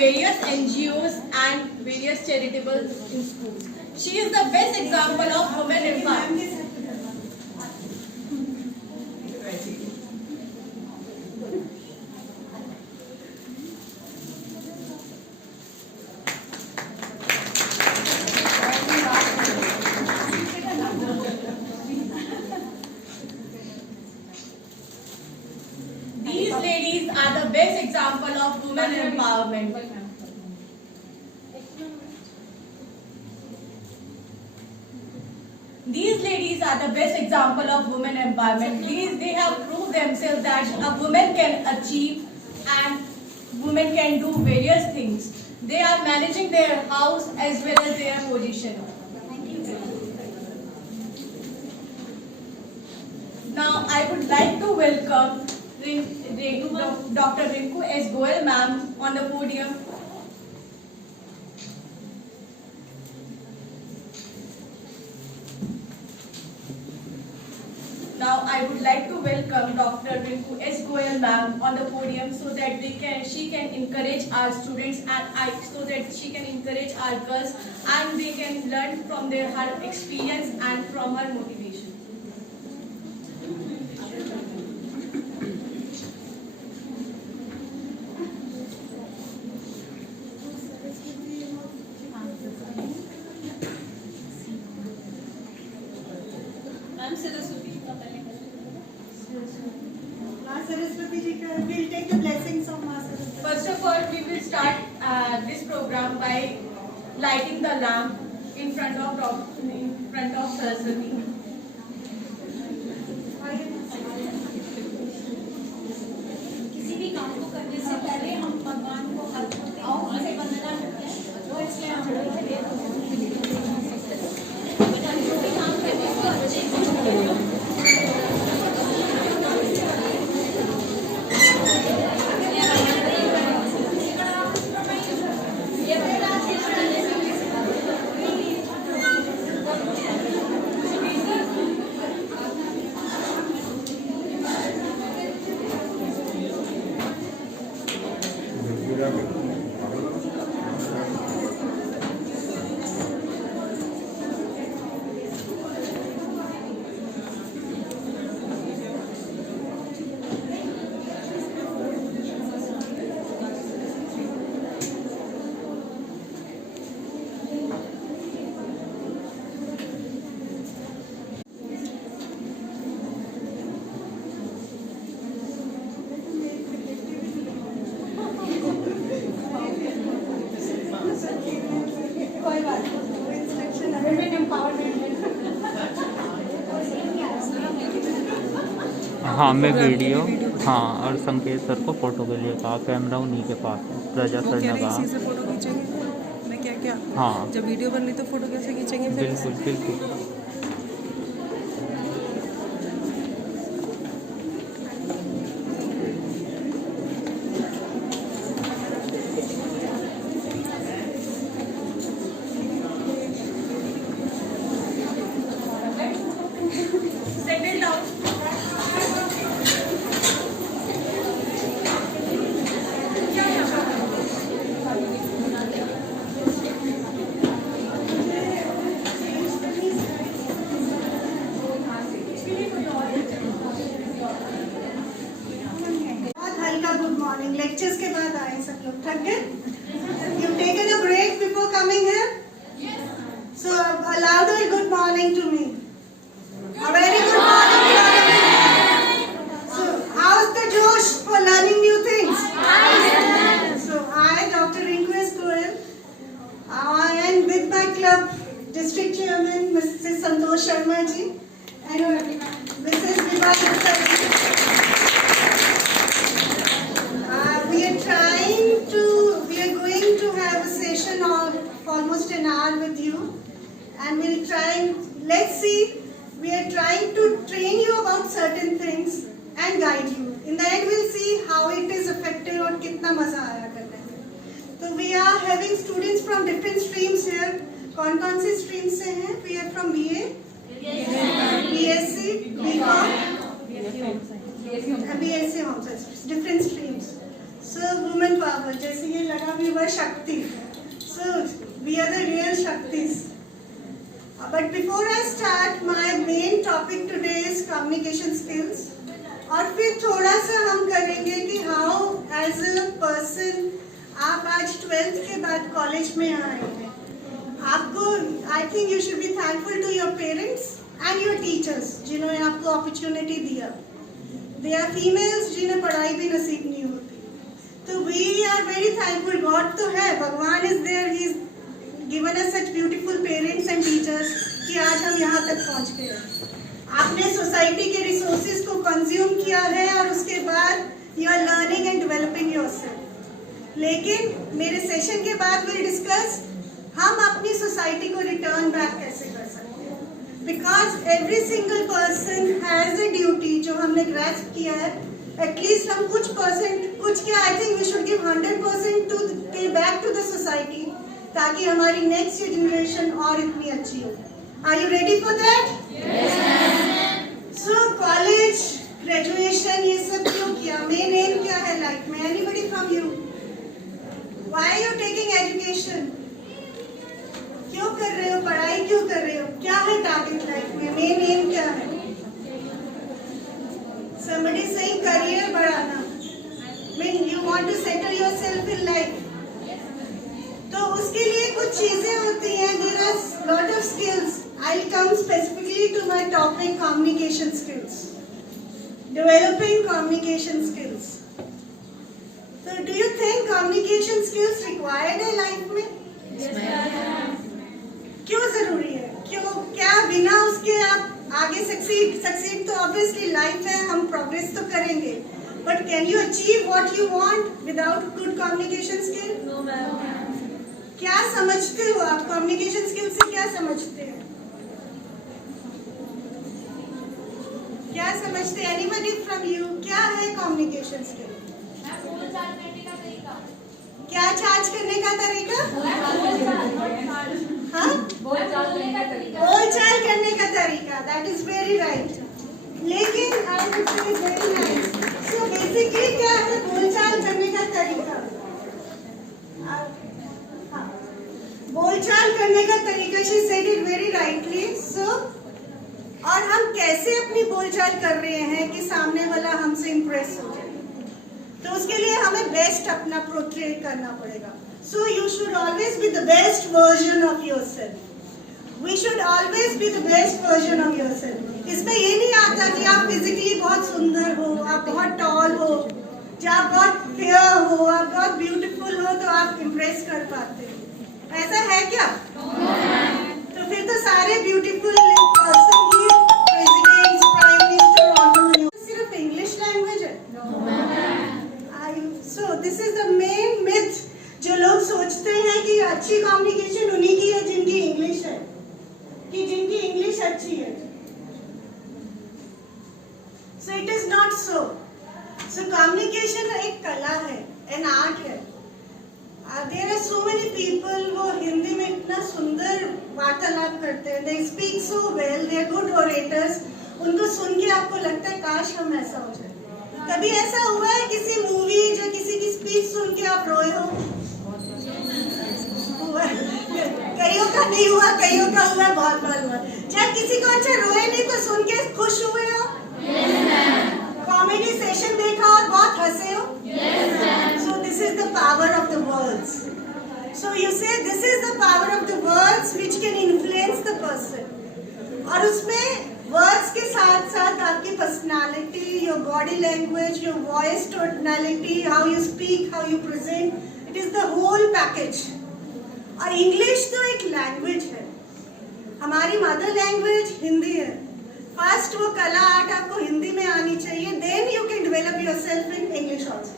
various NGOs and various charitable in schools. She is the best example of women empowerment. These ladies are the best example of women empowerment. These ladies are the best example of women empowerment. They have proved themselves that a woman can achieve and women can do various things. They are managing their house as well as their position. Now I would like to welcome Dr. Rinku S. Goel ma'am on the podium. Now I would like to welcome Dr. Rinku S. Goel ma'am on the podium so that she can encourage our students and so that she can encourage our girls and they can learn from her experience and from her motivation. We'll take the blessings of Ma Saraswati. First of all, we will start this program by lighting the lamp in front of Saraswati. किसी भी काम को करने से पहले हम भगवान को हाथ से वंदना करते हैं, तो इसलिए हम लोग जो भी काम करते हैं उसको अच्छे से हाँ मैं वीडियो हाँ और संकेत सर को फोटो के लिए कहा, कैमरा उन्हीं के पास है। प्रजा सर ने कहा इसी से फोटो खींचेंगे। मैं क्या हाँ जब वीडियो बन रही तो फोटो कैसे खींचेंगे फिर? बिल्कुल बिल्कुल। Settle down. Good morning. Lectures के बाद आए सब लोग, थक गए? You've taken a break before coming here? Yes. So a louder good morning to me. A very good morning to all of you. So how's the josh for learning new things? So I, Dr. Rinku S. Goel, and with my club district chairman Mrs. Santosh Sharma ji and Mrs. Vibha Gupta ji. We are going to have a session of almost an hour with you, and we'll try. Let's see. We are trying to train you about certain things and guide you. In the end, we'll see how it is effective और कितना मजा आया करने में. So we are having students from different streams here. कौन-कौन से streams से हैं? We are from BA, BSc, BCom, BSc Home Science. Different streams. So women power, जैसे ये लगा भी हुआ शक्ति. So we are the real Shaktis. But before I start, my main topic today is communication skills. और फिर थोड़ा सा हम करेंगे कि how as a person आप आज 12th के बाद कॉलेज में आए हैं. आपको I think you should be thankful to your parents and your teachers जिन्होंने आपको opportunity दिया. They are females जिन्हें पढ़ाई भी नसीब नहीं होती. तो we are very thankful. God तो है, भगवान is there. He is given us such beautiful parents and teachers कि आज हम यहाँ तक पहुँच गए. आपने सोसाइटी के रिसोर्सेज को कंज्यूम किया है और उसके बाद you are learning and developing yourself. लेकिन मेरे सेशन के बाद we'll discuss हम अपनी सोसाइटी को रिटर्न बैक कैसे कर सकते हैं. Because every single person has a duty जो हमने grasp किया है. At हम कुछ क्या I think we should give 100% to pay back to the society ताकि हमारी next generation और इतनी अच्छी हो. Are you ready for that? Yes. So college, graduation ये सब क्यों किया? Main aim क्या है life में? Anybody from you? Why are you taking education? क्यों कर रहे हो? पढ़ाई क्यों कर रहे हो? क्या है target life में? Main aim क्या है? Somebody saying career बढ़ाना. Mean you want to settle yourself in life. तो उसके लिए कुछ चीजें होती हैं. There are lot of skills. I'll come specifically to my topic communication skills. Developing communication skills. So do you think communication skills required है life में? क्यों जरूरी है? क्यों क्या बिना उसके आप आगे सक्सीड तो ऑब्वियसली लाइफ है, हम प्रोग्रेस तो करेंगे. But can you achieve what you want without good communication skill? No ma'am. क्या समझते हो आप कम्युनिकेशन स्किल से? क्या समझते हैं? क्या समझते हैं? Anybody from you? क्या है कम्युनिकेशन स्किल? क्या चार्ज करने का तरीका? हाँ? बोलचाल करने का तरीका. That is very right. लेकिन I would say very nice. So basically क्या है बोलचाल करने का तरीका? बोलचाल करने का तरीका. She said it very rightly. So और हम कैसे अपनी बोलचाल कर रहे हैं कि सामने वाला हमसे इम्प्रेस हो जाए. तो उसके लिए हमें बेस्ट अपना प्रोट्रेट करना पड़ेगा. So you should always be the best version of yourself. We should always be the best version of yourself. इसमें ये नहीं आता कि आप फिजिकली बहुत सुंदर हो, आप बहुत टॉल हो, या आप बहुत फेयर हो, आप बहुत ब्यूटीफुल हो तो आप इम्प्रेस कर पाते हो. ऐसा है क्या? तो फिर तो सारे ब्यूटीफुल पर्सन ही प्रेसिडेंट्स, प्राइम मिनिस्टर, ऑन्टरप्रेन्योर सिर्फ इंग्लिश लैंग्वेज है? So this is the main myth. जो लोग सोचते हैं कि अच्छी कम्युनिकेशन उन्हीं की है जिनकी इंग्लिश है, कि जिनकी इंग्लिश अच्छी है. So it is not so. So communication एक कला है, an art है. There are so many people वो हिंदी में इतना सुंदर वार्तालाप करते हैं. They speak so well. They are good orators. उनको सुन के आपको लगता है काश हम ऐसा हो जाए. कभी ऐसा हुआ है किसी मूवी जो किसी की स्पीच सुन के आप रोए हो? कईयों का नहीं हुआ, कईयों का हुआ, बहुत बार हुआ. जब किसी को अच्छा रोए नहीं तो सुन के खुश हुए हो? कॉमेडी सेशन देखा और बहुत हंसे हो? So this is the power of the words. So you say this is the power of the words which can influence the person. और उसमें वर्ड्स के साथ साथ आपकी personality, your body language, your voice tonality, how you speak, how you present, it is the whole package. और English तो एक language है. हमारी मदर लैंग्वेज हिंदी है. फर्स्ट वो कला आर्ट आपको हिंदी में आनी चाहिए. Then you can develop yourself in English also.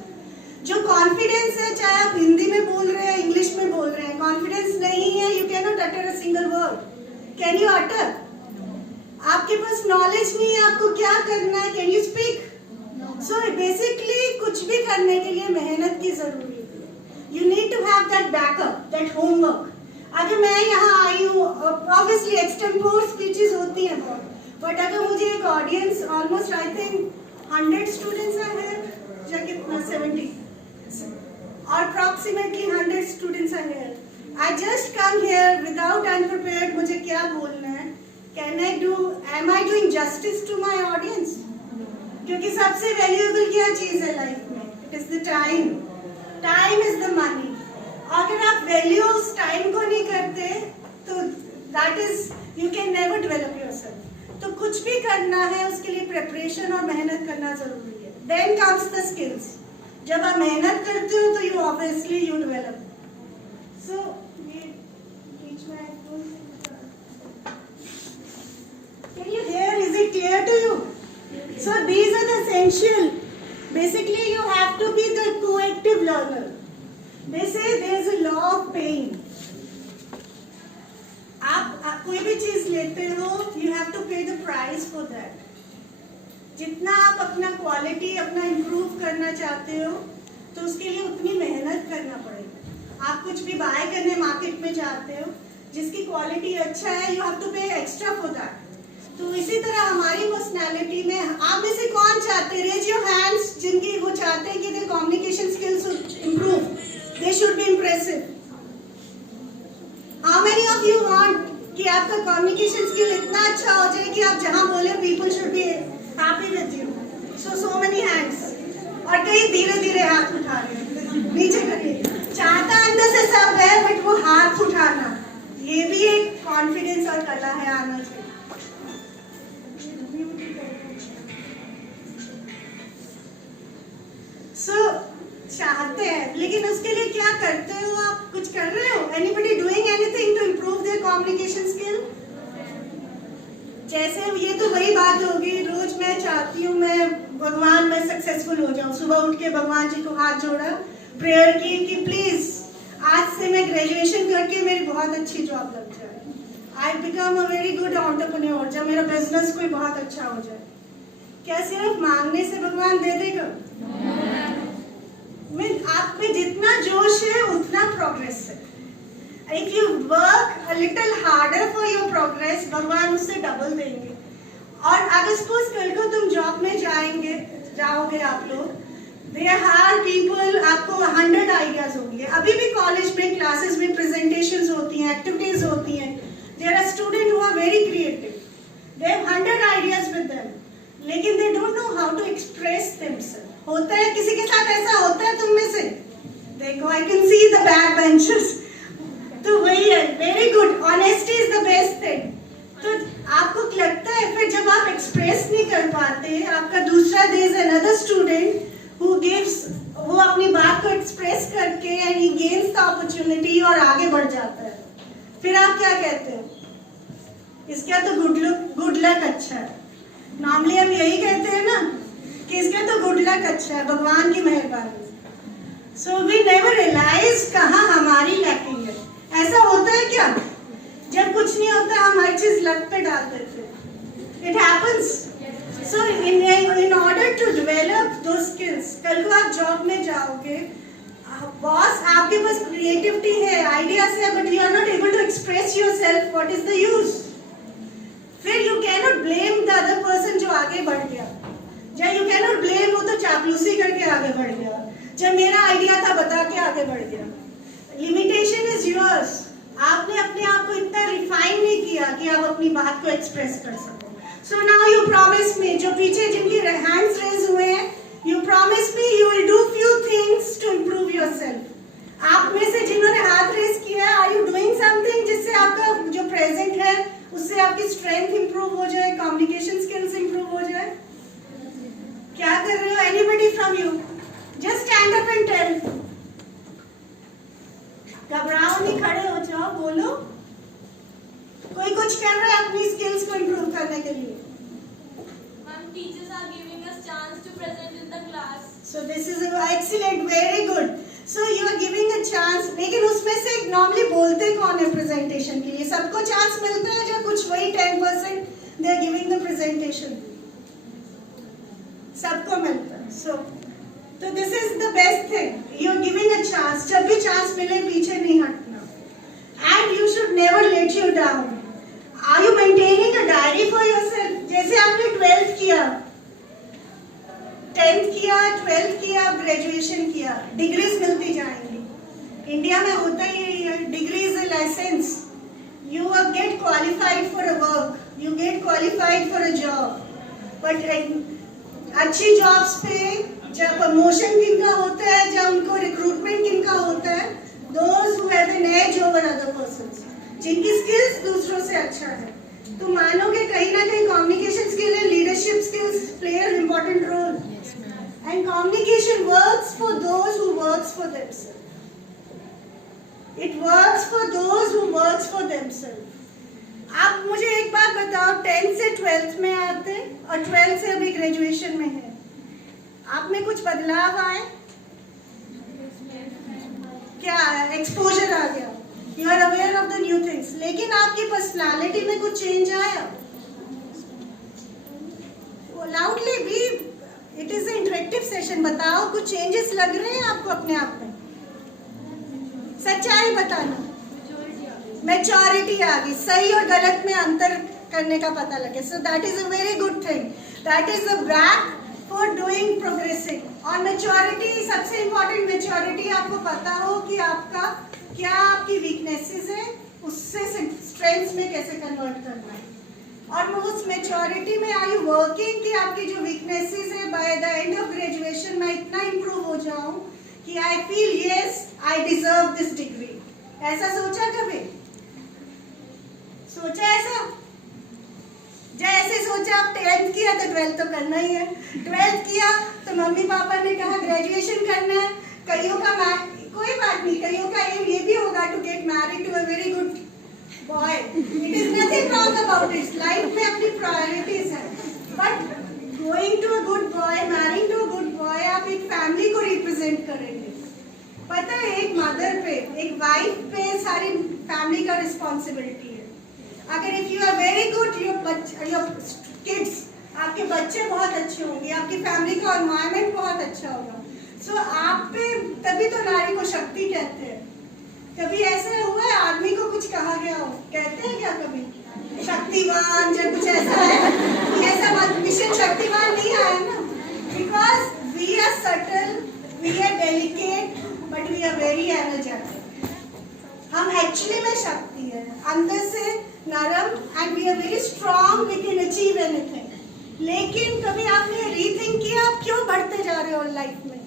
जो कॉन्फिडेंस है, चाहे आप हिंदी में बोल रहे हैं, इंग्लिश में बोल रहे हैं, कॉन्फिडेंस नहीं है, you can not utter a single word. Can you utter? आपके पास नॉलेज नहीं है आपको क्या करना है. Can you speak? So basically कुछ भी करने के लिए मेहनत की जरूरी है. You need to have that backup, that homework. अगर मैं यहाँ आई हूँ, ऑब्वियसली एक्सटेम्पोर स्पीचेस होती हैं बहुत, बट अगर मुझे एक audience almost I think 100 students हैं या कितना 70 और approximately 100 students are here. I just come here without unprepared. मुझे क्या बोलना है? Am I doing justice to my audience? क्योंकि सबसे valuable क्या चीज़ है लाइफ में? It is the time. Time is the money. अगर आप value उस time को नहीं करते, तो that is you can never develop yourself. तो कुछ भी करना है उसके लिए preparation और मेहनत करना जरूरी है. Then comes the skills. जब आप मेहनत करते हो तो you obviously you develop. So ये बीच में can you hear? Is it clear to you? So these are the essential. Basically, you have to be the coactive learner. They say there is a law of paying. आप कोई भी चीज लेते हो, you have to pay the price for that. जितना आप अपना quality अपना इम्प्रूव करना चाहते हो, तो उसके लिए उतनी मेहनत करना पड़ेगा. आप कुछ भी बाय करने मार्केट में जाते हो, जिसकी क्वालिटी अच्छा है, you have to pay extra for that. तो इसी तरह हमारी पर्सनालिटी में आप में से कौन चाहते हैं? रेज योर हैंड्स जिनकी वो चाहते हैं कि their communication skills should improve, they should be impressive. How many of you want कि आपका communication skill इतना अच्छा हो जाए कि आप जहाँ बोले people should be happy with you? So many hands. और कई धीरे-धीरे हाथ उठा रहे हैं, नीचे करिए. चाहता अंदर से सब है, बट वो हाथ उठाना, ये भी एक कॉन्फिडेंस और कला है आना चाहिए. चाहते हैं, लेकिन उसके लिए क्या करते हो? आप कुछ कर रहे हो? Anybody doing anything to improve their communication skill? जैसे ये तो वही बात होगी, रोज मैं चाहती हूँ मैं भगवान में सक्सेसफुल हो जाऊँ. सुबह उठ के भगवान जी को हाथ जोड़ा, प्रेयर की कि प्लीज आज से मैं ग्रेजुएशन करके मेरी बहुत अच्छी जॉब लग जाए. I become a very good entrepreneur, जब मेरा बिजनेस कोई बहुत अच्छा हो जाए. क्या सिर्फ मांगने से भगवान दे देगा? आप में जितना जोश है उतना प्रोग्रेस है. If you work a little harder for your progress, भगवान उससे डबल देंगे. और अगर सपोज कल को तुम जॉब में जाओगे आप लोग, देयर आर पीपल, आपको 100 आइडियाज होंगे. अभी भी कॉलेज में क्लासेस में प्रेजेंटेशंस होती हैं, एक्टिविटीज होती हैं. There are student who are very creative, they have 100 ideas with them, लेकिन they don't know how to express themselves. होता है किसी के साथ ऐसा? होता है तुम में से? देखो, I can see the back benchers. तो वही है, very good. Honesty is the best thing. तो आपको लगता है फिर जब आप एक्सप्रेस नहीं कर पाते, आपका दूसरा there is another student who gives, वो अपनी बात को एक्सप्रेस करके and he gains the opportunity और आगे बढ़ जाता है. फिर आप क्या कहते हो? इसका तो गुड लक अच्छा है. नॉर्मली हम यही कहते हैं ना कि इसका तो गुड लक अच्छा है, भगवान की मेहरबानी. सो वी नेवर रियलाइज कहाँ हमारी लैकिंग है. ऐसा होता है क्या? जब कुछ नहीं होता हम हर चीज लक पे डाल देते हैं. It happens. So in order to develop two skills, कल को आप जॉब में जाओगे, बॉस आपके पास क्रिएटिविटी है, आइडियाज है, but you are not able to express yourself, what is the use? फिर you can not blame the other person जो आगे बढ़ गया. जब यू कैन नॉट ब्लेम, वो तो चापलूसी करके आगे बढ़ गया. जब मेरा आइडिया था बता के आगे बढ़ गया. Limitation is yours. आपने अपने आप को इतना रिफाइन नहीं किया कि आप अपनी बात को एक्सप्रेस कर सको. So now you promise me, जो पीछे जिनकी हैंड्स रेज हुए हैं, you promise me you will do few things to improve yourself. आप में से जिन्होंने हाथ रेज किया है, आर यू डूइंग समथिंग जिससे आपका जो प्रेजेंट है उससे आपकी स्ट्रेंथ इंप्रूव हो जाए, कम्युनिकेशन स्किल्स इंप्रूव हो जाए? क्या कर रहे हो? Anybody from you? Just stand up and tell. घबराओ नहीं, खड़े हो जाओ, बोलो. कोई कुछ कर रहा है अपनी स्किल्स को इंप्रूव करने के लिए? Ma'am, teachers are giving us chance to present in the class. So this is excellent, very good. So you are giving a chance. लेकिन उसमें से नॉर्मली बोलते कौन है प्रेजेंटेशन के लिए? सबको चांस मिलता है या कुछ वही 10% they are giving the presentation? सबको मिलता है. So this is the best thing. You are giving a chance. जब भी चांस मिले पीछे नहीं हटना. And you should never let you down. Are you maintaining a diary for yourself? जैसे आपने 12th किया, 10th किया, 12th किया, ग्रेजुएशन किया, डिग्रीज मिलती जाएंगी। इंडिया में होता ही है, degree is a license. You get qualified for a work, you get qualified for a job, but अच्छी जॉब्स पे जब प्रमोशन किनका होता है, जब उनको रिक्रूटमेंट किनका होता है, those who have an edge over other persons, जिनकी स्किल्स दूसरों से अच्छा है। तो मानोगे कहीं ना कहीं communication skill and leadership skills play an important role, and communication works for those who works for themselves. It works for those who works for themselves. आप मुझे एक बात बताओ, 10th से 12th में आते और 12th से अभी ग्रेजुएशन में है, आप में कुछ बदलाव आए? क्या एक्सपोजर आ गया, you are aware of the new things, लेकिन आपकी पर्सनालिटी में कुछ चेंज आया? लाउडली भी, it is a interactive session, बताओ कुछ चेंजेस लग रहे हैं आपको अपने आप में? सच्चाई बताना। मैच्योरिटी आ गई, सही और गलत में अंतर करने का पता लगे। सो that is a very good thing, that is a back for doing progressing. और मैच्योरिटी, सबसे इम्पोर्टेंट मैच्योरिटी, आपको पता हो कि आपका क्या, आपकी वीकनेसेस है, उससे स्ट्रेंथ्स में कैसे कन्वर्ट करना है। और उस मैच्योरिटी में आर यू वर्किंग कि आपकी जो वीकनेसेस है by the end of graduation मैं इतना इम्प्रूव हो जाऊं कि I feel yes I deserve this degree. ऐसा सोचा कभी? सोचा ऐसा? जैसे सोचा आप 10th किया तो 12th तो करना ही है, 12th किया तो मम्मी पापा ने कहा ग्रेजुएशन करना है, कईयों का कोई बात नहीं, कईयों का एम ये भी होगा to get married to a very good boy, it is nothing wrong about it, life में अपनी प्रायोरिटीज है, but going to a good boy, marrying to a good boy, आप एक फैमिली को रिप्रेजेंट करेंगे। पता है एक मदर पे, एक वाइफ पे सारी फैमिली का रिस्पॉन्सिबिलिटी है। अगर if you are very good, your kids, आपके बच्चे बहुत अच्छे होंगे, आपकी फैमिली का एनवायरनमेंट बहुत अच्छा होगा। सो आप पे, तभी तो नारी को शक्ति कहते हैं। कभी ऐसा हुआ है आदमी को कुछ कहा गया हो, कहते हैं क्या कभी शक्तिवान, जब कुछ ऐसा है, ऐसा मिशन शक्तिवान नहीं आया ना, because we are subtle, we are delicate, but we are very energetic. हम एक्चुअली में शक्ति है, अंदर से नरम, and we are very strong, we can achieve anything. लेकिन कभी आपने रीथिंक किया आप क्यों बढ़ते जा रहे हो लाइफ में?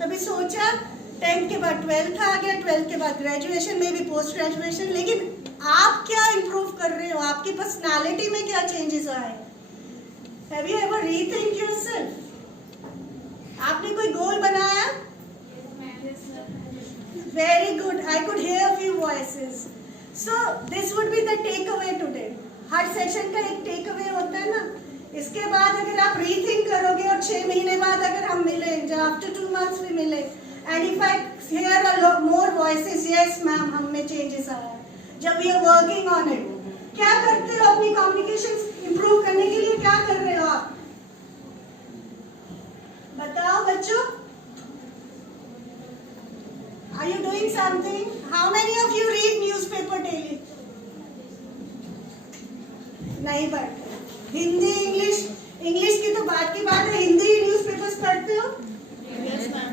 कभी सोचा 10th के बाद 12th आ गया, 12th के बाद ग्रेजुएशन में भी पोस्ट ग्रेजुएशन, लेकिन आप क्या इम्प्रूव कर रहे हो, आपकी पर्सनालिटी में क्या चेंजेस आए? Have you ever rethink yourself? आपने कोई गोल बनाया? Very good. I could hear a few voices. So this would be the takeaway today. Her session का एक टेक अवे होता है ना। इसके बाद अगर आप रीथिंक करोगे और 6 महीने बाद अगर हम मिले, जब आफ्टर 2 months भी मिले, and if I hear a lot more voices, yes ma'am, हम में चेंजेस आया, जब we are working on it, क्या करते हो अपनी कम्युनिकेशन इम्प्रूव करने के लिए? क्या कर रहे हो आप? बताओ बच्चों, are you doing something? How many of you read newspaper daily? नहीं पढ़ते। हिंदी, इंग्लिश की तो बात की बात है, हिंदी न्यूज़पेपर्स पढ़ते हो? Yes ma'am.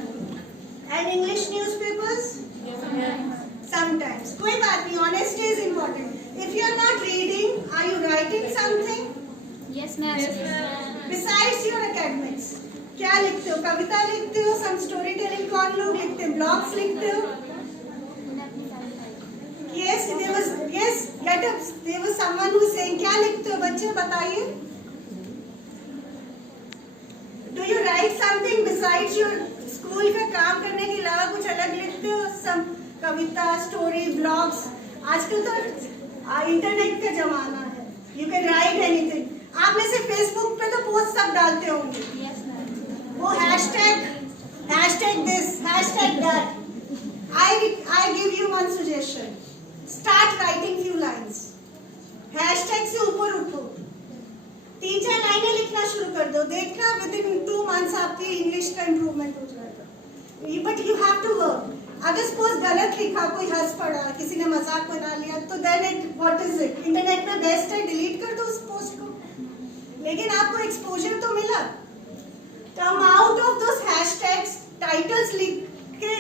And English newspapers? Yes ma'am. Sometimes. कोई बात नहीं, honesty is important. If you are not reading, are you writing something? Yes, ma'am. Yes ma'am. Besides your academics, क्या लिखते हो? कविता लिखते हो? some storytelling? कौन लोग लिखते हैं? blogs लिखते हो? Yes, get up. There was someone who was saying, क्या लिखते हो बच्चे, बताइए? Do you write something besides your school का काम करने के अलावा कुछ अलग लिखते हो? some कविता, स्टोरी, ब्लॉग्स? आजकल तो इंटरनेट का जमाना है, you can write anything. आप में से फेसबुक पे तो पोस्ट सब डालते होंगे, Yes, ma'am. वो hashtag this, hashtag that. I give you one suggestion. Start writing few lines. Hashtag से ऊपर उठो, 3-4 लाइनें लिखना शुरू कर दो, देखना within 2 months आपकी इंग्लिश का इम्प्रूवमेंट हो जाएगा। But you have to work. अगर सपोज गलत लिखा, कोई हंस पड़ा, किसी ने मजाक बना लिया, तो then what is it? Internet में बेस्ट है, डिलीट कर दो उस पोस्ट को। लेकिन आपको एक्सपोजर तो मिला, Come out of those hashtags, titles लिख के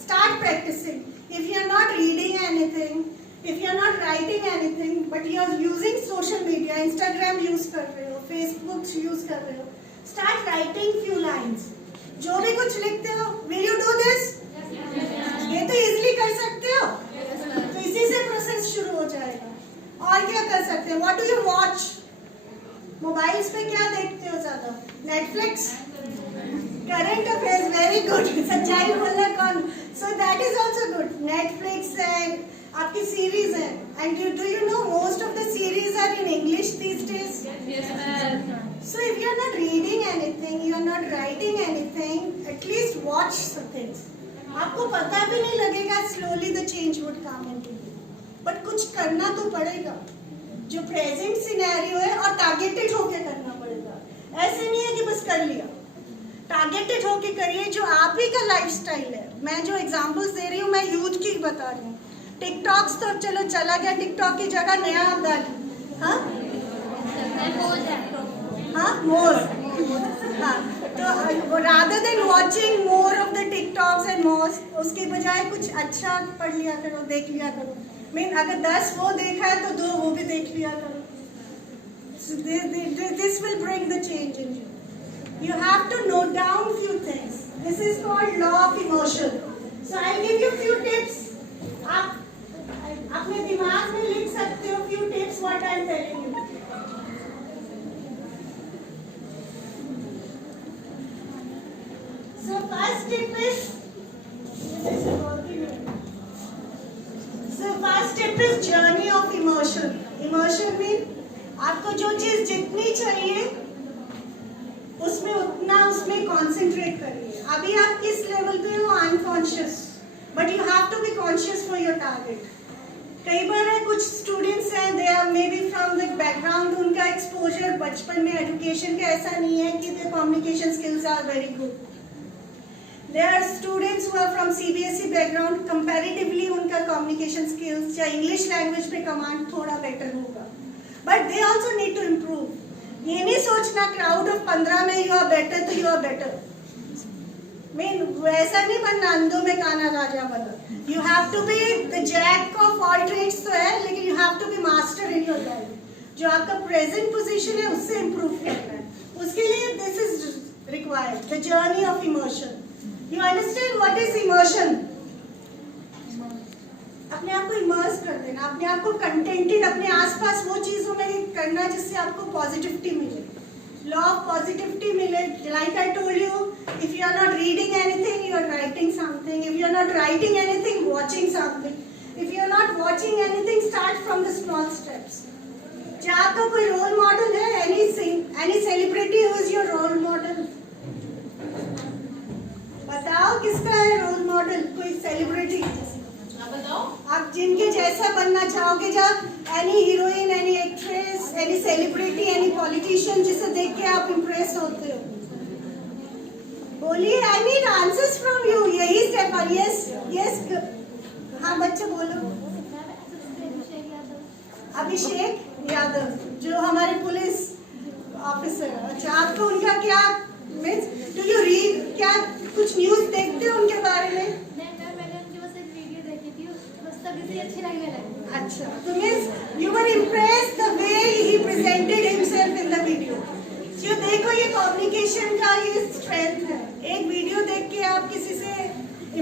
start practicing. If you are not reading anything, if you are not writing anything, but you are using social media, Instagram use कर रहे हो, Facebook use कर रहे हो, start writing few lines. जो भी कुछ लिखते हो, will you do this? ये तो easily कर सकते हो. तो इसी से प्रोसेस शुरू हो जाएगा. और क्या कर सकते हैं? What do you watch? Mobiles पे क्या देखते हो ज्यादा? Netflix, current affairs, very good. सच्चाई बोलना कौन? So that is also good. Netflix है, आपकी सीरीज है. And do you know most of the series are in English these days. So if you are not reading anything, you are not writing anything, at least watch some things. आपको पता भी नहीं लगेगा. Slowly the change would come into you. But कुछ करना तो पड़ेगा. जो प्रेजेंट सिनेरियो है, और टारगेटेड होके करना पड़ेगा. ऐसे नहीं है कि बस कर लिया. टारगेटेड होके करिए. जो आप ही का लाइफस्टाइल है. मैं जो एग्जांपल्स दे रही हूँ, मैं यूथ की बता रही हूँ. टिकटॉक्स तो चलो चला गया. टिकटॉक की जगह नया आता है. हाँ मोर. हाँ, तो rather than watching more of the TikToks and more, उसके बजाय कुछ अच्छा पढ़ लिया करो, देख लिया करो. मीन अगर 10 वो देखा है तो 2 वो भी देख लिया करो. This will bring the change in you. You have to note down few things. This is called law of emotion. So I'll give you few tips. आप अपने दिमाग में लिख सकते हो few tips what I'm telling you. So first tip is, first step is journey of emotion. Emotion mean आपको जो चीज जितनी चाहिए उसमें उतना उसमें कंसंट्रेट करिए. अभी आप किस लेवल पे हो? Unconscious. But you have to be conscious for your target. कई बार है कुछ स्टूडेंट्स हैं, they are maybe from the background, उनका एक्सपोजर बचपन में एजुकेशन का ऐसा नहीं है कि their communication skills are very good. There are students who are from CBSE background, comparatively उनका communication skills या English language पे command थोड़ा better होगा. But they also need to improve. ये नहीं सोचना crowd of 15 में you are better तो you are better. वैसा नहीं बनना अंधों में काना राजा बना. You have to be the jack of all trades तो है, लेकिन you have to be master in your life. जो आपका present position है उससे improve करना है. उसके लिए this is required, the journey of emotion. You understand what is immersion? अपने आप को इमर्स कर देना, अपने आप को कंटेंटेड, अपने आसपास वो चीजों में करना जिससे आपको पॉजिटिविटी मिले. लॉ ऑफ पॉजिटिविटी मिले. Like I told you, if you are not reading anything, you are writing something. If you are not writing anything, watching something. If you are not watching anything, start from the small steps. क्या आपका कोई role model है? Any celebrity who is your role model? बताओ किसका है role model? कोई celebrity बताओ. आप जिनके जैसा बनना चाहोगे, जब any heroine, any actress, any celebrity, any politician जिसे देख के आप इम्प्रेस होते हो, बोलिए. I need answers from you. यही स्टेप है. Yes yes. हाँ बच्चे बोलो. अभिषेक यादव जो हमारे पुलिस ऑफिसर. अच्छा, आपको उनका क्या मीन्स, डू यू रीड, क्या कुछ न्यूज देखते हो उनके बारे में? नहीं, मैंने उनकी बस एक वीडियो देखी थी, बस तभी से अच्छी लगने लगी. अच्छा, तो means you were impressed the way he presented himself in the video. जो देखो ये कम्युनिकेशन का ये स्ट्रेंथ है. एक वीडियो देख के आप किसी से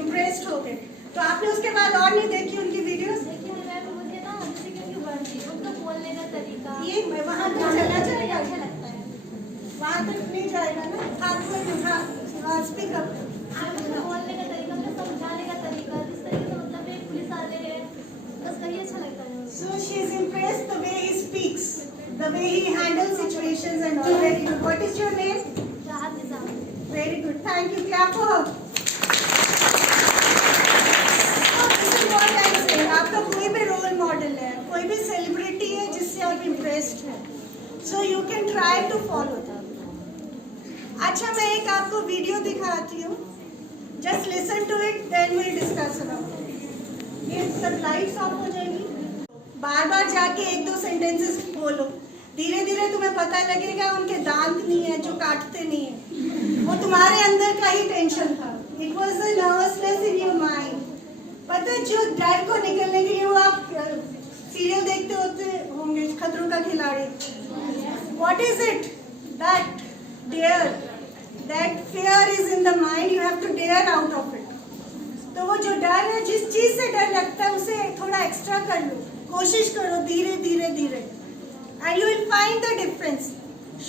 इम्प्रेस्ड हो गए, तो आपने उसके बाद और नहीं देखी उनकी वीडियोस? देखिए मैम, मुझे ना जैसे क्योंकि बढ़ती उनका बोलने का तरीका, ये वहाँ तक चला जाएगा, अच्छा लगता है. वहाँ तक नहीं जाएगा ना. हाँ स्पीक अप. उनका बोलने का तरीका, उनका समझाने का तरीका, जिस तरीके से मतलब एक पुलिस वाले है, बस वही अच्छा लगता है. So she is impressed the way he speaks, the way he handles situations and all. Very good. What is your name? राहत निजाम. Very good. Thank you. Clap for her. So this is what I am saying. आपका कोई भी role model है, कोई भी celebrity है जिससे आप इम्प्रेस्ड हैं, so you can try to follow them. अच्छा, मैं एक आपको वीडियो दिखाती हूँ. Just listen to it, then we'll discuss about it. ये सब लाइट्स ऑफ हो जाएगी. बार बार जाके 1-2 सेंटेंसेस बोलो. धीरे धीरे तुम्हें पता लगेगा उनके दांत नहीं है जो काटते नहीं है. वो तुम्हारे अंदर का ही टेंशन था. It was a nervousness in your mind. पता है जो डर को निकलने के लिए वो आप सीरियल देखते होंगे खतरों का खिलाड़ी. What is it? That dare, that fear is in the mind. You have to dare out of it. तो वो जो डर है, जिस चीज से डर लगता है उसे थोड़ा एक्स्ट्रा कर लो, कोशिश करो धीरे धीरे धीरे, and you will find the difference.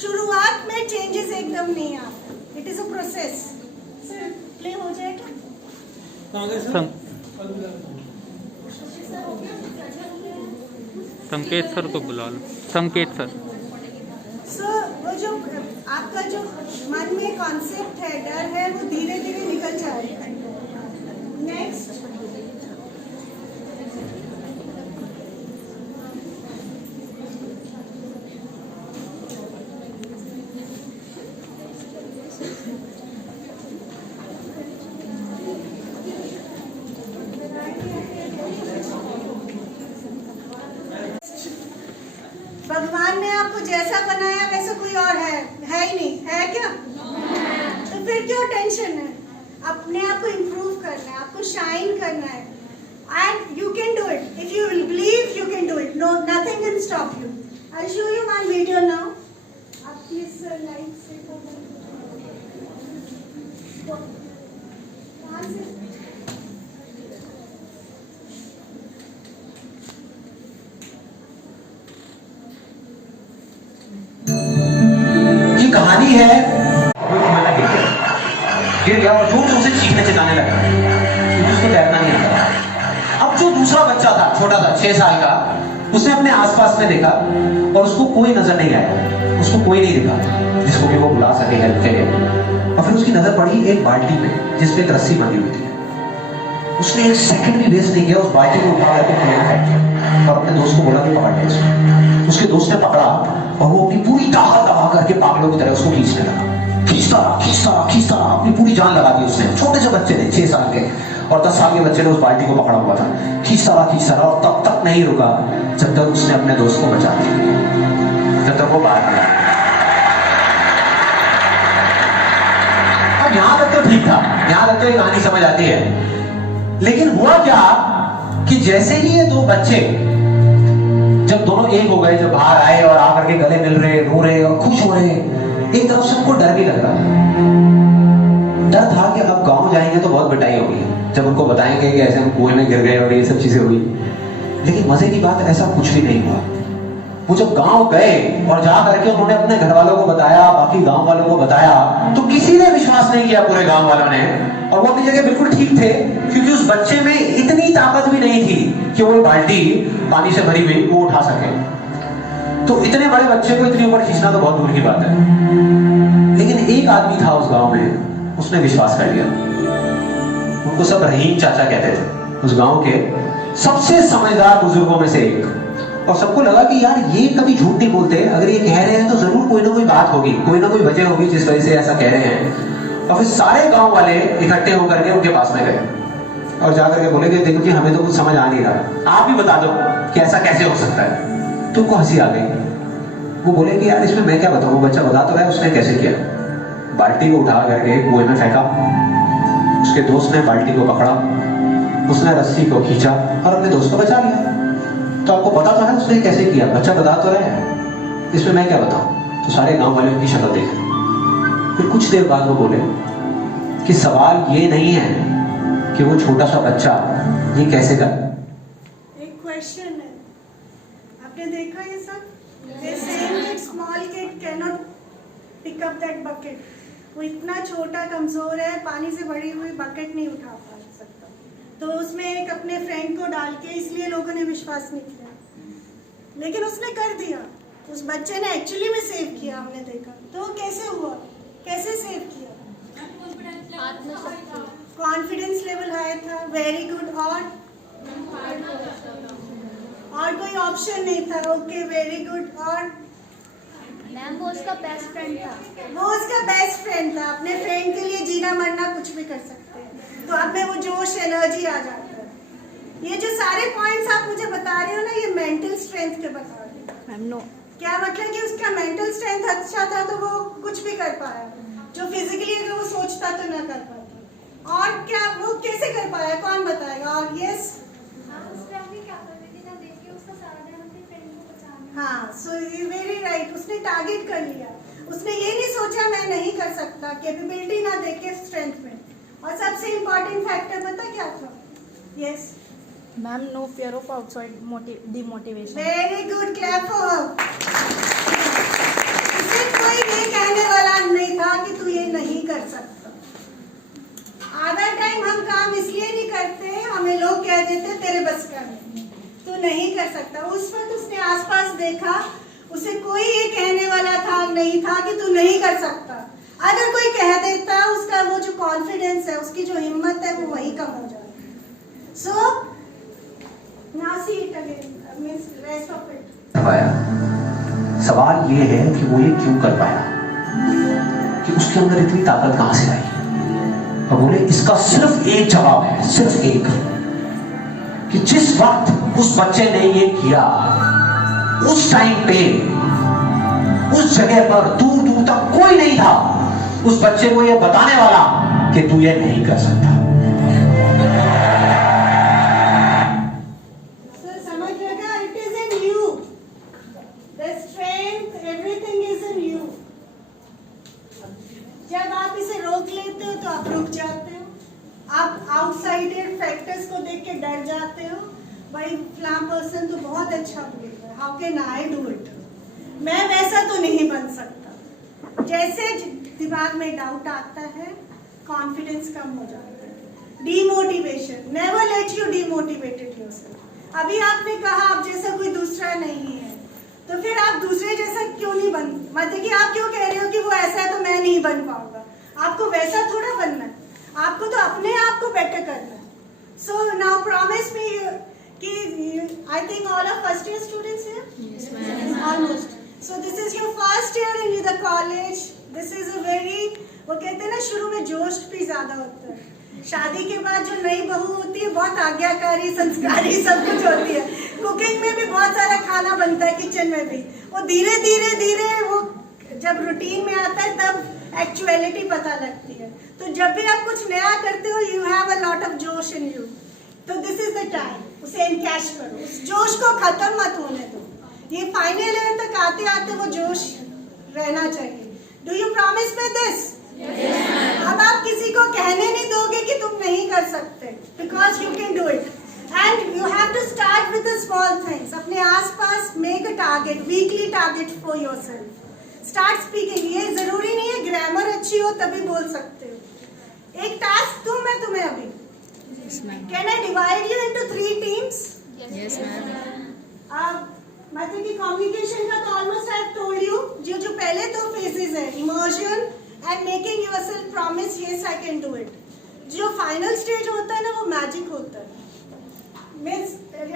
शुरुआत में चेंजेस एकदम नहीं आते. It is a process. Sir play हो जाएगा. संकेत सर को बुला लो. संकेत सर. So, वो जो आपका जो मन में कॉन्सेप्ट है, डर है, वो धीरे धीरे निकल जाएगा. नेक्स्ट. भगवान ने आपको जैसा बनाया वैसा कोई और है ही नहीं, है क्या? तो फिर क्यों टेंशन है? अपने आप को इम्प्रूव करना है, आपको शाइन करना है, and you can do it. If you will believe you can do it. No, nothing can stop you. I show you one video now. आप प्लीज लाइक से कहाँ से? कहानी है वो जमाना गिर गया और जोर जोर से चीखने चिल्लाने लगा क्योंकि उसको तैरना नहीं आता. अब जो दूसरा बच्चा था, छोटा था, 6 साल का, उसने अपने आसपास में देखा और उसको कोई नजर नहीं आया, उसको कोई नहीं दिखा जिसको कि वो बुला सके हेल्प के लिए. और फिर उसकी नजर पड़ी एक बाल्टी पे जिसपे एक रस्सी बंधी हुई थी. उसने एक सेकंड भी वेस्ट नहीं किया, उस बाल्टी को उठा करके फेंक दिया और अपने दोस्त को बोला कि पकड़ ले. उसके दोस्त ने पकड़ा और वो अपनी पूरी दहा करके पागलों की तरह उसको खींचने लगा. खींचता रहा, अपनी पूरी जान लगा दी उसने. छोटे से बच्चे थे, 6 साल के, और 10 साल के बच्चे ने उस बाल्टी को पकड़ा हुआ था. खींचता रहा और तब तक नहीं रुका जब तक उसने अपने दोस्त को बचा लिया, जब तक वो बाहर निकला. अब यहां तक तो ठीक था, यहां तक तो ये कहानी समझ आती है. लेकिन हुआ क्या कि जैसे ही ये 2 बच्चे जब दोनों एक हो गए, जब बाहर आए और आकर के गले मिल रहे, रो रहे और खुश हो रहे, एक तरफ से उनको डर भी लग रहा. डर था कि अब गांव जाएंगे तो बहुत पिटाई होगी जब उनको बताएंगे कि ऐसे हम कुएं में गिर गए और ये सब चीजें हुई. लेकिन मजे की बात, ऐसा कुछ भी नहीं हुआ. वो जब गांव गए और जा करके उन्होंने अपने घर वालों को बताया, बाकी गांव वालों को बताया, तो किसी ने विश्वास नहीं किया, पूरे गांव वालों ने. और वो अपनी जगह बिल्कुल ठीक थे, क्योंकि उस बच्चे में इतनी ताकत भी नहीं थी कि वो बाल्टी पानी से भरी हुई वो उठा सके. तो इतने बड़े बच्चे को इतनी ऊपर खींचना तो बहुत दूर की बात है. लेकिन एक आदमी था उस गांव में, उसने विश्वास कर लिया. उनको सब रहीम चाचा कहते थे, उस गांव के सबसे समझदार बुजुर्गों में से एक. और सबको लगा कि यार ये कभी झूठ नहीं बोलते, अगर ये कह रहे हैं तो जरूर कोई ना कोई बात होगी, कोई ना कोई वजह होगी जिस वजह से ऐसा कह रहे हैं. और फिर सारे गांव वाले इकट्ठे होकर के उनके पास में गए और जाकर के बोले कि देखो जी, हमें तो कुछ समझ आ नहीं रहा, आप ही बता दो कि ऐसा कैसे हो सकता है. तो उनको हंसी आ गई. वो बोले कि यार इसमें मैं क्या बताऊं, वो बच्चा बता तो रहा है उसने कैसे किया. बाल्टी को उठा करके कुएं में फेंका, उसके दोस्त ने बाल्टी को पकड़ा, उसने रस्सी को खींचा और अपने दोस्त को बचा लिया. तो आपको पता तो है उसने कैसे किया, बच्चा बता तो रहे हैं, इसमें मैं क्या बताऊं. तो सारे गांव वाले उनकी शक्ल देख रहे. फिर कुछ देर बाद वो बोले कि सवाल ये नहीं है कि वो छोटा सा बच्चा ये कैसे कर. एक क्वेश्चन है, आपने देखा ये सब? They saying that small kid cannot pick up that bucket. वो इतना छोटा कमजोर है, पानी से भरी हुई बकेट नहीं उठा पा सकता. तो उसमें एक अपने फ्रेंड को डाल के, इसलिए लोगों ने विश्वास नहीं किया. लेकिन उसने कर दिया, उस बच्चे ने एक्चुअली में सेव किया, हमने देखा. तो कैसे हुआ, कैसे सेव किया? कॉन्फिडेंस लेवल हाई था. Very good. और कोई ऑप्शन नहीं था. Okay, very good. और मैम वो उसका बेस्ट फ्रेंड था. वो उसका बेस्ट फ्रेंड था. अपने फ्रेंड के लिए जीना मरना कुछ भी कर सकते हैं. तो अब में वो जोश, एनर्जी आ जाता है. ये जो सारे पॉइंट्स आप मुझे बता रहे हो ना, ये मेंटल स्ट्रेंथ के बता रहे हो. Ma'am no. क्या मतलब कि उसका मेंटल स्ट्रेंथ अच्छा था तो वो कुछ भी कर पाया. जो फिजिकली अगर वो सोचता तो ना कर पाता। और क्या वो कैसे कर पाया, कौन बताएगा? और यस उसमें अपनी क्या करती थी ना, देख के उसका सारा ध्यान अपनी फ्रेंड को बचाने। हाँ, सो यू वेरी राइट, उसने टारगेट कर लिया, उसने ये नहीं सोचा मैं नहीं कर सकता, कैपेबिलिटी ना देख के स्ट्रेंथ में। और सबसे इम्पोर्टेंट फैक्टर पता क्या था? Yes ma'am, no fear of outside demotivation. Very good, clap for her. उसे कोई ये कहने वाला नहीं था कि तू ये नहीं कर सकता। आधा टाइम हम काम इसलिए नहीं करते, हमें लोग कह देते तेरे बस का नहीं, तू नहीं कर सकता। उस वक्त उसने आसपास देखा, उसे कोई ये कहने वाला था नहीं था कि तू नहीं कर सकता। अगर कोई कह देता, उसका वो जो कॉन्फिडेंस है, उसकी जो हिम्मत है, वो वही कम हो जाती। So now see it again, means rest of it. पाया। सवाल ये है कि वो ये क्यों कर पाया, कि उसके अंदर इतनी ताकत कहां से आई। और बोले इसका सिर्फ एक जवाब है, सिर्फ एक, कि जिस वक्त उस बच्चे ने ये किया, उस टाइम पे उस जगह पर दूर दूर तक कोई नहीं था उस बच्चे को ये बताने वाला कि तू ये नहीं कर सकता। समझ लगा? It is in you, the strength, everything is in you. जब आप इसे रोक लेते हो तो आप रुक जाते हो, आप आउटसाइडेड फैक्टर्स को देख के डर जाते हो। भाई फलां पर्सन तो बहुत अच्छा बोल रहा है, how can I do it, मैं वैसा तो नहीं बन सकता। जैसे दिमाग में डाउट आता है, कॉन्फिडेंस कम हो जाता है। Demotivation, never let you demotivated yourself. अभी आपने कहा आप जैसा कोई दूसरा नहीं है, तो फिर आप दूसरे जैसा क्यों नहीं बन, मतलब कि आप क्यों कह रहे हो कि वो ऐसा है तो मैं नहीं बन पाऊंगा। आपको वैसा थोड़ा बनना है, आपको तो अपने आप को बेटर करना है। सो नाउ प्रॉमिस मी कि I think all of first year students here, almost. So this is your first year in the college. This is a very, वो कहते हैं ना शुरू में जोश भी ज्यादा होता है, शादी के बाद जो नई बहू होती है बहुत आज्ञाकारी, संस्कारी सब कुछ होती है। कुकिंग में भी बहुत सारा खाना बनता है, किचन में भी। वो धीरे धीरे धीरे वो जब रूटीन में आता है तब एक्चुअलिटी पता लगती है। तो जब भी आप कुछ नया करते हो, you have a lot of जोश इन यू, तो दिस इज द टाइम, उसे एनकैश करो, उस जोश को खत्म मत होने दो। ये फाइनल ईयर तक आते आते वो जोश रहना चाहिए। Do you promise me this? अब आप किसी को कहने नहीं दोगे कि तुम नहीं कर सकते, because you can do it. And you have to start with the small things. अपने आसपास make a target, weekly target for yourself. Start speaking. ये जरूरी नहीं है ग्रामर अच्छी हो तभी बोल सकते हो। एक टास्क दूं मैं तुम्हें अभी, can I divide you into 3 teams? Yes ma'am. मतलब कि कम्युनिकेशन का तो almost I have told you, जो पहले 2 फेजेस है, immersion and making yourself promise yes I can do it. जो फाइनल स्टेज होता है ना, वो मैजिक होता है। Means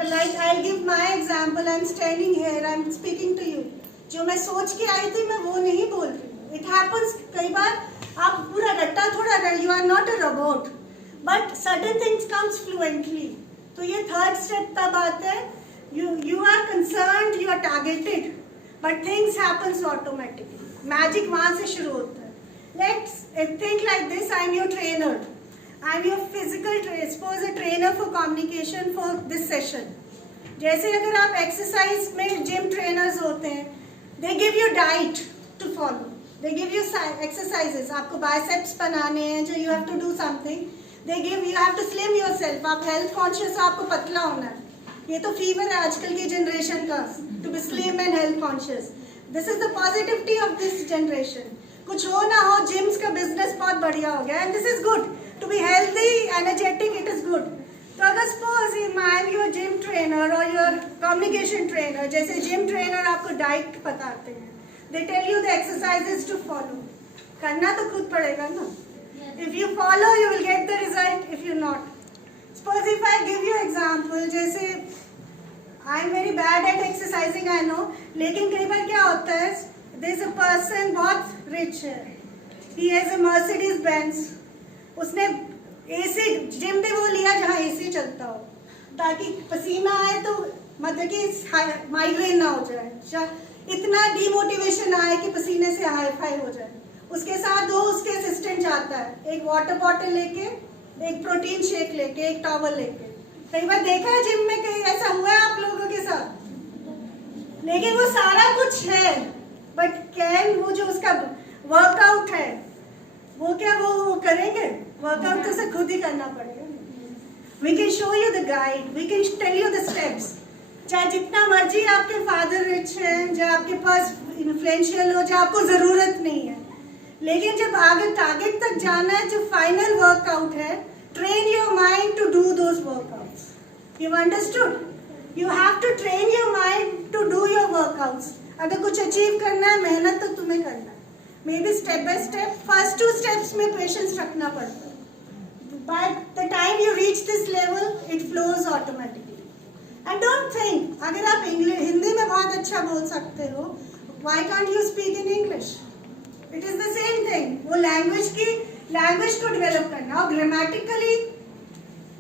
like I will give my example, I am standing here, I am speaking to you. जो मैं सोच के आई थी मैं वो नहीं बोल रही। इट हैपेंस, कई बार आप पूरा रट्टा थोड़ा रहे, you are not a robot, but certain things comes fluently. तो ये 3rd स्टेप तब आता है, you are concerned, you are targeted, but things happens automatically. Magic वहाँ से शुरू होता है। Let's think like this. I am your trainer. I am your physical trainer. Suppose a trainer for communication for this session. जैसे अगर आप exercise में gym trainers होते हैं, they give you diet to follow. They give you exercises. आपको biceps बनाने हैं, जो you have to do something. They give you have to slim yourself. आप health conscious हो, आपको पतला होना है। ये तो फीवर है आजकल की जनरेशन का, to be slim and health conscious. This is the positivity of this generation. कुछ हो ना हो, जिम्स का बिजनेस बहुत बढ़िया हो गया, and this is good. To be healthy, energetic, it is good. तो अगर suppose I am your gym trainer और योर कम्युनिकेशन ट्रेनर, जैसे जिम ट्रेनर आपको डाइट बताते हैं, they tell you the exercises to follow. करना तो खुद पड़ेगा ना। If you follow you will get the result, if you not. Suppose if I give you example, जैसे I am very bad at exercising, I know, लेकिन कई बार क्या होता है, there is a person बहुत rich है, he has a Mercedes Benz, उसने AC gym भी वो लिया जहाँ AC चलता हो, ताकि पसीना आए तो मतलब कि माइग्रेन ना हो जाए, इतना डीमोटिवेशन आए कि पसीने से हाई फाई हो जाए। उसके साथ 2 उसके असिस्टेंट जाता है, एक वाटर बॉटल लेके, एक प्रोटीन शेक लेके, एक टॉवल लेके। कई बार देखा है जिम में कहीं ऐसा हुआ है आप लोगों के साथ? लेकिन वो सारा कुछ है, बट कैन वो जो उसका वर्कआउट है वो क्या वो करेंगे? वर्कआउट तो उसे खुद ही करना पड़ेगा। We can show you the guide, we can tell you the steps. चाहे जितना मर्जी आपके फादर रिच है, चाहे आपके पास इन्फ्लुएंशियल हो, चाहे आपको जरूरत नहीं है, लेकिन जब आगे टारगेट तक जाना है, जो फाइनल वर्कआउट है, train your mind to do those workouts. You understood? You have to train your mind to do your workouts. अगर कुछ अचीव करना है, मेहनत तो तुम्हें करना है। May be step by step, first 2 steps में पेशेंस रखना पड़ता है। By the time you reach this level, it flows automatically. And don't think, अगर आप हिंदी में बहुत अच्छा बोल सकते हो, why can't you speak in English? It is the same thing. वो लैंग्वेज को डेवलप करना, और grammatically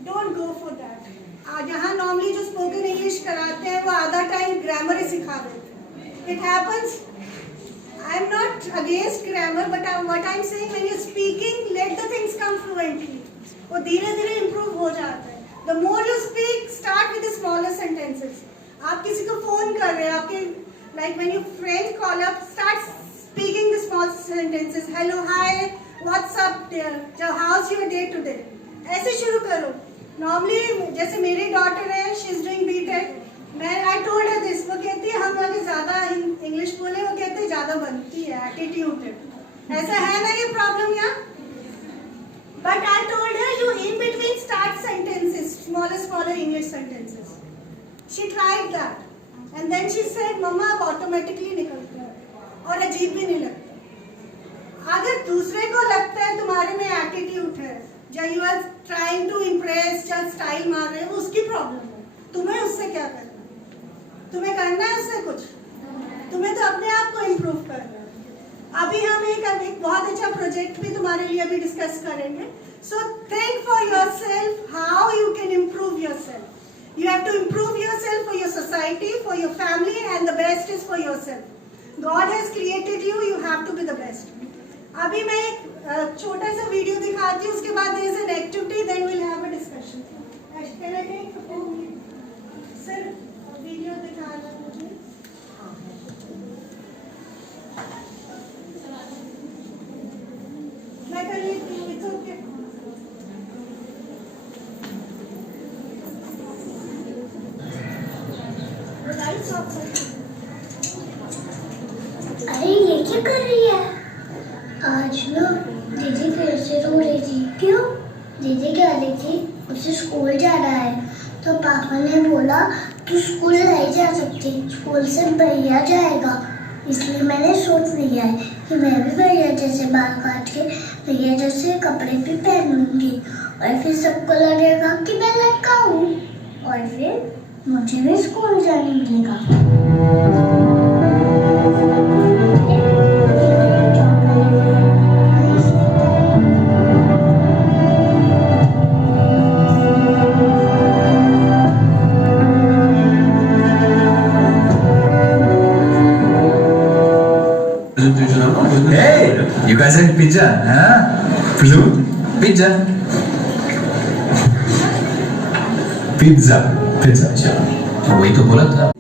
don't go for that. यहाँ नॉर्मली जो स्पोकन इंग्लिश कराते हैं वो आधा टाइम ग्रामर ही सिखा देते हैं। It happens. I am not against grammar, but what I am saying, when you speaking, let the things come fluently. वो धीरे धीरे इंप्रूव हो जाता है। The more you speak, start with the smaller sentences. आप किसी को फोन कर रहे हैं, आपके like when you friend call up, start speaking the small sentences. Hello, hi, what's up there, how's your day today, ऐसे शुरू करो। नॉर्मली जैसे मेरी डॉटर है, शी इज डूइंग बीटेक, मैं आई टोल्ड हर दिस, वो कहती है हम अगर ज्यादा इंग्लिश बोले, वो कहते हैं ज्यादा बनती है, एटीट्यूड है। ऐसा है ना ये प्रॉब्लम यहाँ? But I told her you in between start sentences, smaller English sentences. She tried that and then she said mamma अब ऑटोमेटिकली निकलता है और अजीब भी नहीं लगता। अगर दूसरे को लगता है तुम्हारे में एटीट्यूड है, या you are trying to impress, या स्टाइल मार रहे हो, उसकी प्रॉब्लम है। तुम्हें उससे क्या करना? तुम्हें करना है उससे कुछ? तुम्हें तो अपने आप को इम्प्रूव करना है। अभी हम एक बहुत अच्छा प्रोजेक्ट भी तुम्हारे लिए अभी डिस्कस करेंगे। So think for yourself how you can improve yourself. You have to improve yourself for your society, for your family, and the best is for yourself. God has created you, you have to be the best. अभी मैं एक छोटा सा video दिखाती हूँ, उसके बाद there is an activity, then we will have a discussion. Can I take sir video दिखाना मुझे? मैं कर लेती हूँ, इट्स ओके। अरे ये क्या कर रही है? आज ना दीदी फिर से रो रही थी। क्यों? दीदी कह रही थी उसे स्कूल जाना है, तो पापा ने बोला तू स्कूल नहीं जा सकती, स्कूल से भैया जाएगा। इसलिए मैंने सोच लिया है कि मैं भी भैया जैसे बाल काट के भैया जैसे कपड़े भी पहनूंगी, और फिर सबको लगेगा कि मैं लड़का हूँ, और फिर मुझे भी स्कूल जाने मिलेगा। Hey, you guys had pizza, huh? Pizza. Pizza. अच्छा, वही तो बोला था।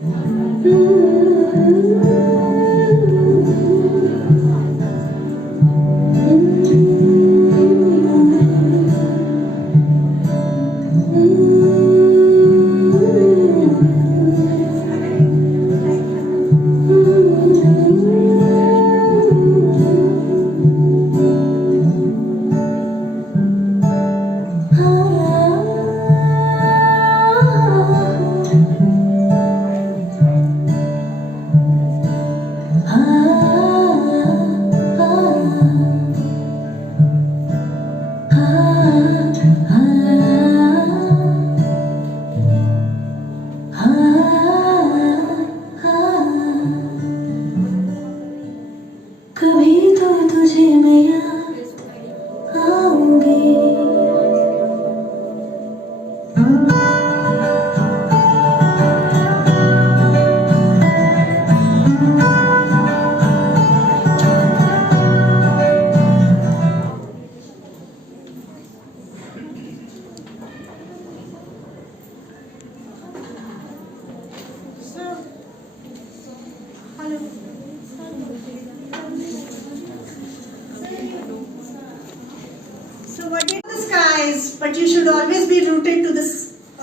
but you should always be rooted to this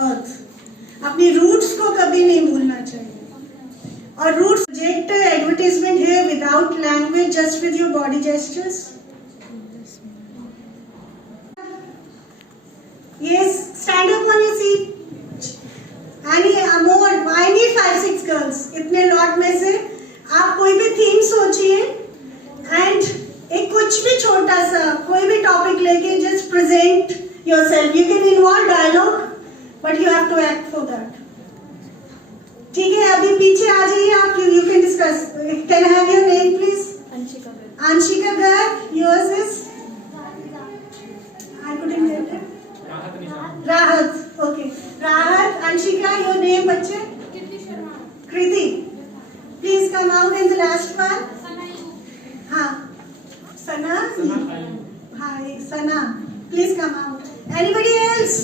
earth. अपनी roots को कभी नहीं भूलना चाहिए. और roots project advertisement here without language, just with your body gestures. Yes, stand up on your seat. More. I need 5-6 girls. इतने lot में से आप कोई भी theme सोचिए and एक कुछ भी छोटा सा कोई भी topic लेके just present yourself. You can involve dialogue, but you have to act for that. ठीक है, अभी पीछे आ जाइए आप. You can discuss. Can I have your name, please? Anshika Garg. Anshika Garg. Yours is? I couldn't get it. Rahat. Okay. Rahat. Anshika, your name, बच्चे? Kriti Sharma. Kriti. Please come out in the last one. हाँ. Sana. Hi, Sana. Please come out. Anybody else?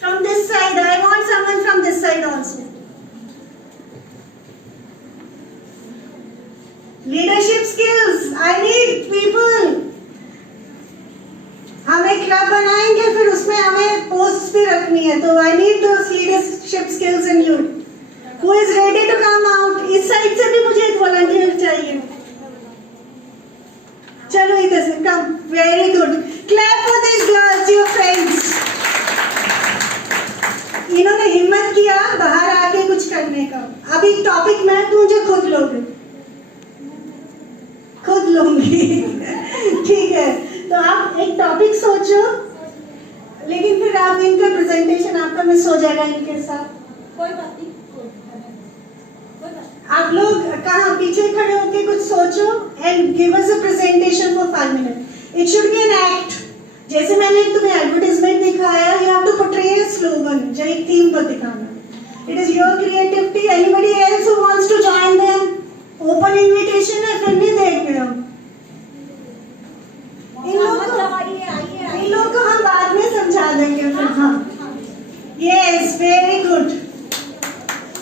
From this side. I want someone from this side also. Leadership skills. I need people. हम एक club बनाएंगे, फिर उसमें हमें posts भी रखनी है, तो I need those leadership skills in you. Who is ready to come out? इस साइड से भी मुझे एक volunteer चाहिए. चलो इधर से come. Very good. Clap for these girls, your friends. इन्होंने हिम्मत किया बाहर आके कुछ करने का. अभी टॉपिक मैं मुझे खुद लोगे, खुद लूंगी. ठीक है, तो आप एक टॉपिक सोचो, लेकिन फिर आप इनका प्रेजेंटेशन आपका मिस हो जाएगा इनके साथ. कोई बात नहीं. आप लोग कहाँ पीछे खड़े होके कुछ सोचो and give us a presentation for 5 minute. It should be an act. जैसे मैंने तुम्हें एडवर्टाइजमेंट दिखाया, you have to portray a slogan जो एक थीम पर दिखाना. It is your creativity. Anybody else who wants to join them? Open invitation है, फिर नहीं देख रहे हम. इन लोगों को हम बाद में समझा देंगे फिर. हाँ, yes, very good.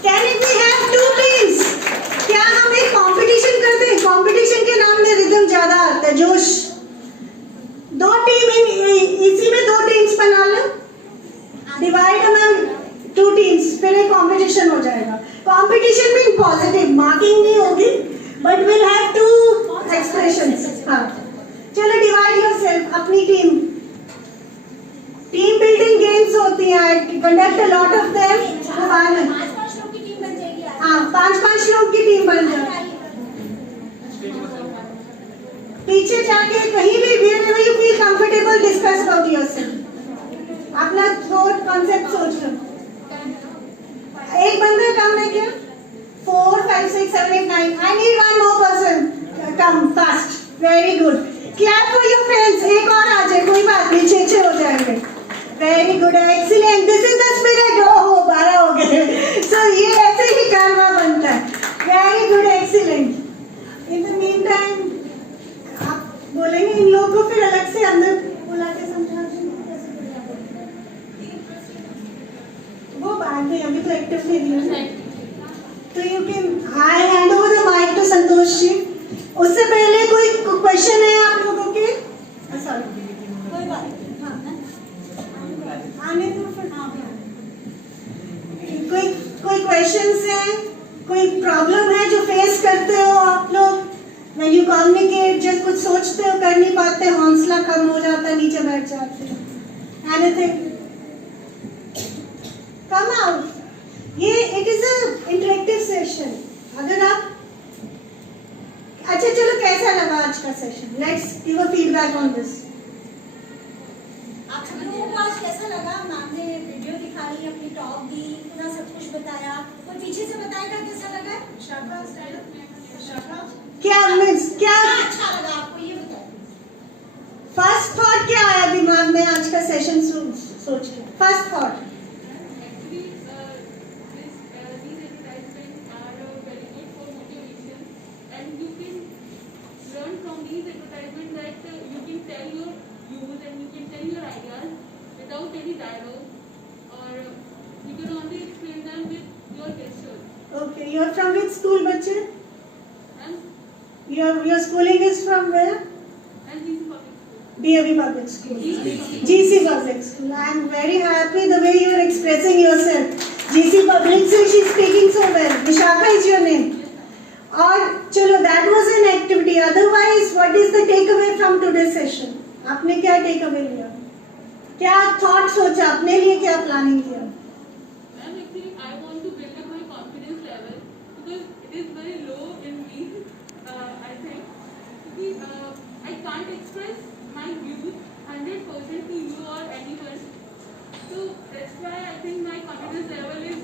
Can it be have 2 teams? क्या हम एक कंपटीशन करते हैं? कंपटीशन के नाम में रिदम ज्यादा आता है, जोश. 2 टीम इसी में 2 टीम्स बना लो. डिवाइड मैम 2 टीम्स, फिर एक कंपटीशन हो जाएगा. कंपटीशन मीन पॉजिटिव, मार्किंग नहीं होगी, बट विल हैव 2 एक्सप्रेशंस. हाँ, चलो डिवाइड योरसेल्फ. अपनी टीम बिल्डिंग गेम्स होती हैं, conduct a lot of them. 5-5 लोग की टीम बन जाएगी. हाँ, 5-5 लोग की टीम बन जाए. पीछे जाके कहीं भी wherever you feel comfortable discuss about yourself. अपना थॉट कॉन्सेप्ट सोच लो. एक बंदा कम है क्या? 4, 5, 6, 7, 8, 9. I need one more person. Come fast. Very good. Clap for your friends. एक और आ जाए, कोई बात नहीं, 6 हो जाएंगे. Very good, excellent. This is the spirit. हो 12 हो गए. So ये ऐसे ही कारवा बनता है. Very good, excellent. In the meantime, आप बोलेंगे इन लोगों को, फिर अलग से अंदर बुला के समझा देंगे कैसे करना है. वो बात नहीं, अभी तो एक्टिव नहीं दिया. तो you can, I hand over the mic to Santosh ji. उससे पहले कोई क्वेश्चन है आप लोगों के? सॉरी, कोई बात नहीं. हाँ, आने दो फिर. कोई क्वेश्चंस हैं? कोई प्रॉब्लम है जो फेस करते हो आप लोग? When you communicate, जब कुछ सोचते हो कर नहीं पाते, हौसला कम हो जाता है, नीचे बैठ जाते हो. Anything? Come out. ये it is a interactive session. अगर आप, अच्छा चलो, कैसा लगा आज का session? Let's give a feedback on this. आप सब लोगों को आज कैसा लगा? मैम ने वीडियो दिखाई, अपनी टॉक दी, पूरा सब कुछ बताया. कोई पीछे से बताएगा कैसा लगा? क्या मिस, क्या अच्छा लगा आपको, ये बताइए. फर्स्ट थॉट क्या आया दिमाग में आज का सेशन सोच के? First thought. Okay, you are from which school, बच्चे? Your schooling is from where? DAV Public School. GC Public School. I am very happy the way you are expressing yourself. GC Public School, she is speaking so well. Vishakha is your name. और चलो that was an activity. Otherwise, what is the takeaway from today's session? आपने क्या takeaway लिया? क्या thought सोचा? अपने लिए क्या planning किया? Ma'am, actually, I want to build up my confidence level because it is very low in me. I think because I can't express my views 100% to you or anyone. So that's why I think my confidence level is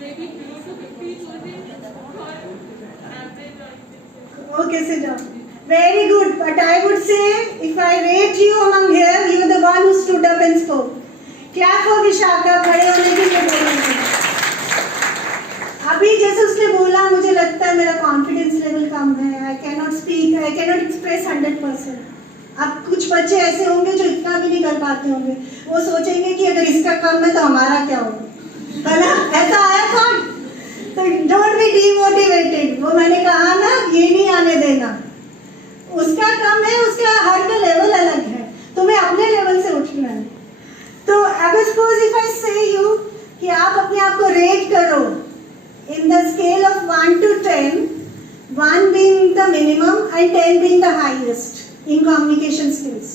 maybe below to 50% or average or. Okay, sit down. Very good. But I would say, if I rate you among here, you are the one who stood up and spoke. Clap for Vishakha. खड़े होने के लिए बोलेंगे. अभी जैसे उसने बोला, मुझे लगता है मेरा कॉन्फिडेंस लेवल कम है. I cannot speak. I cannot express 100%. अब कुछ बच्चे ऐसे होंगे जो इतना भी नहीं कर पाते होंगे. वो सोचेंगे कि अगर इसका कम है तो हमारा क्या होगा, है ना? ऐसा आया थॉट. तो डोंट बी डीमोटिवेटेड. वो मैंने कहा ना, ये नहीं आने देना. उसका कम है, उसका हर का लेवल अलग है. तुम्हें अपने लेवल से उठना है. तो अगर सपोज इफ आई से यू कि आप अपने आप को रेट करो in the scale of 1 to 10, 1 being the minimum and 10 being the highest in communication skills.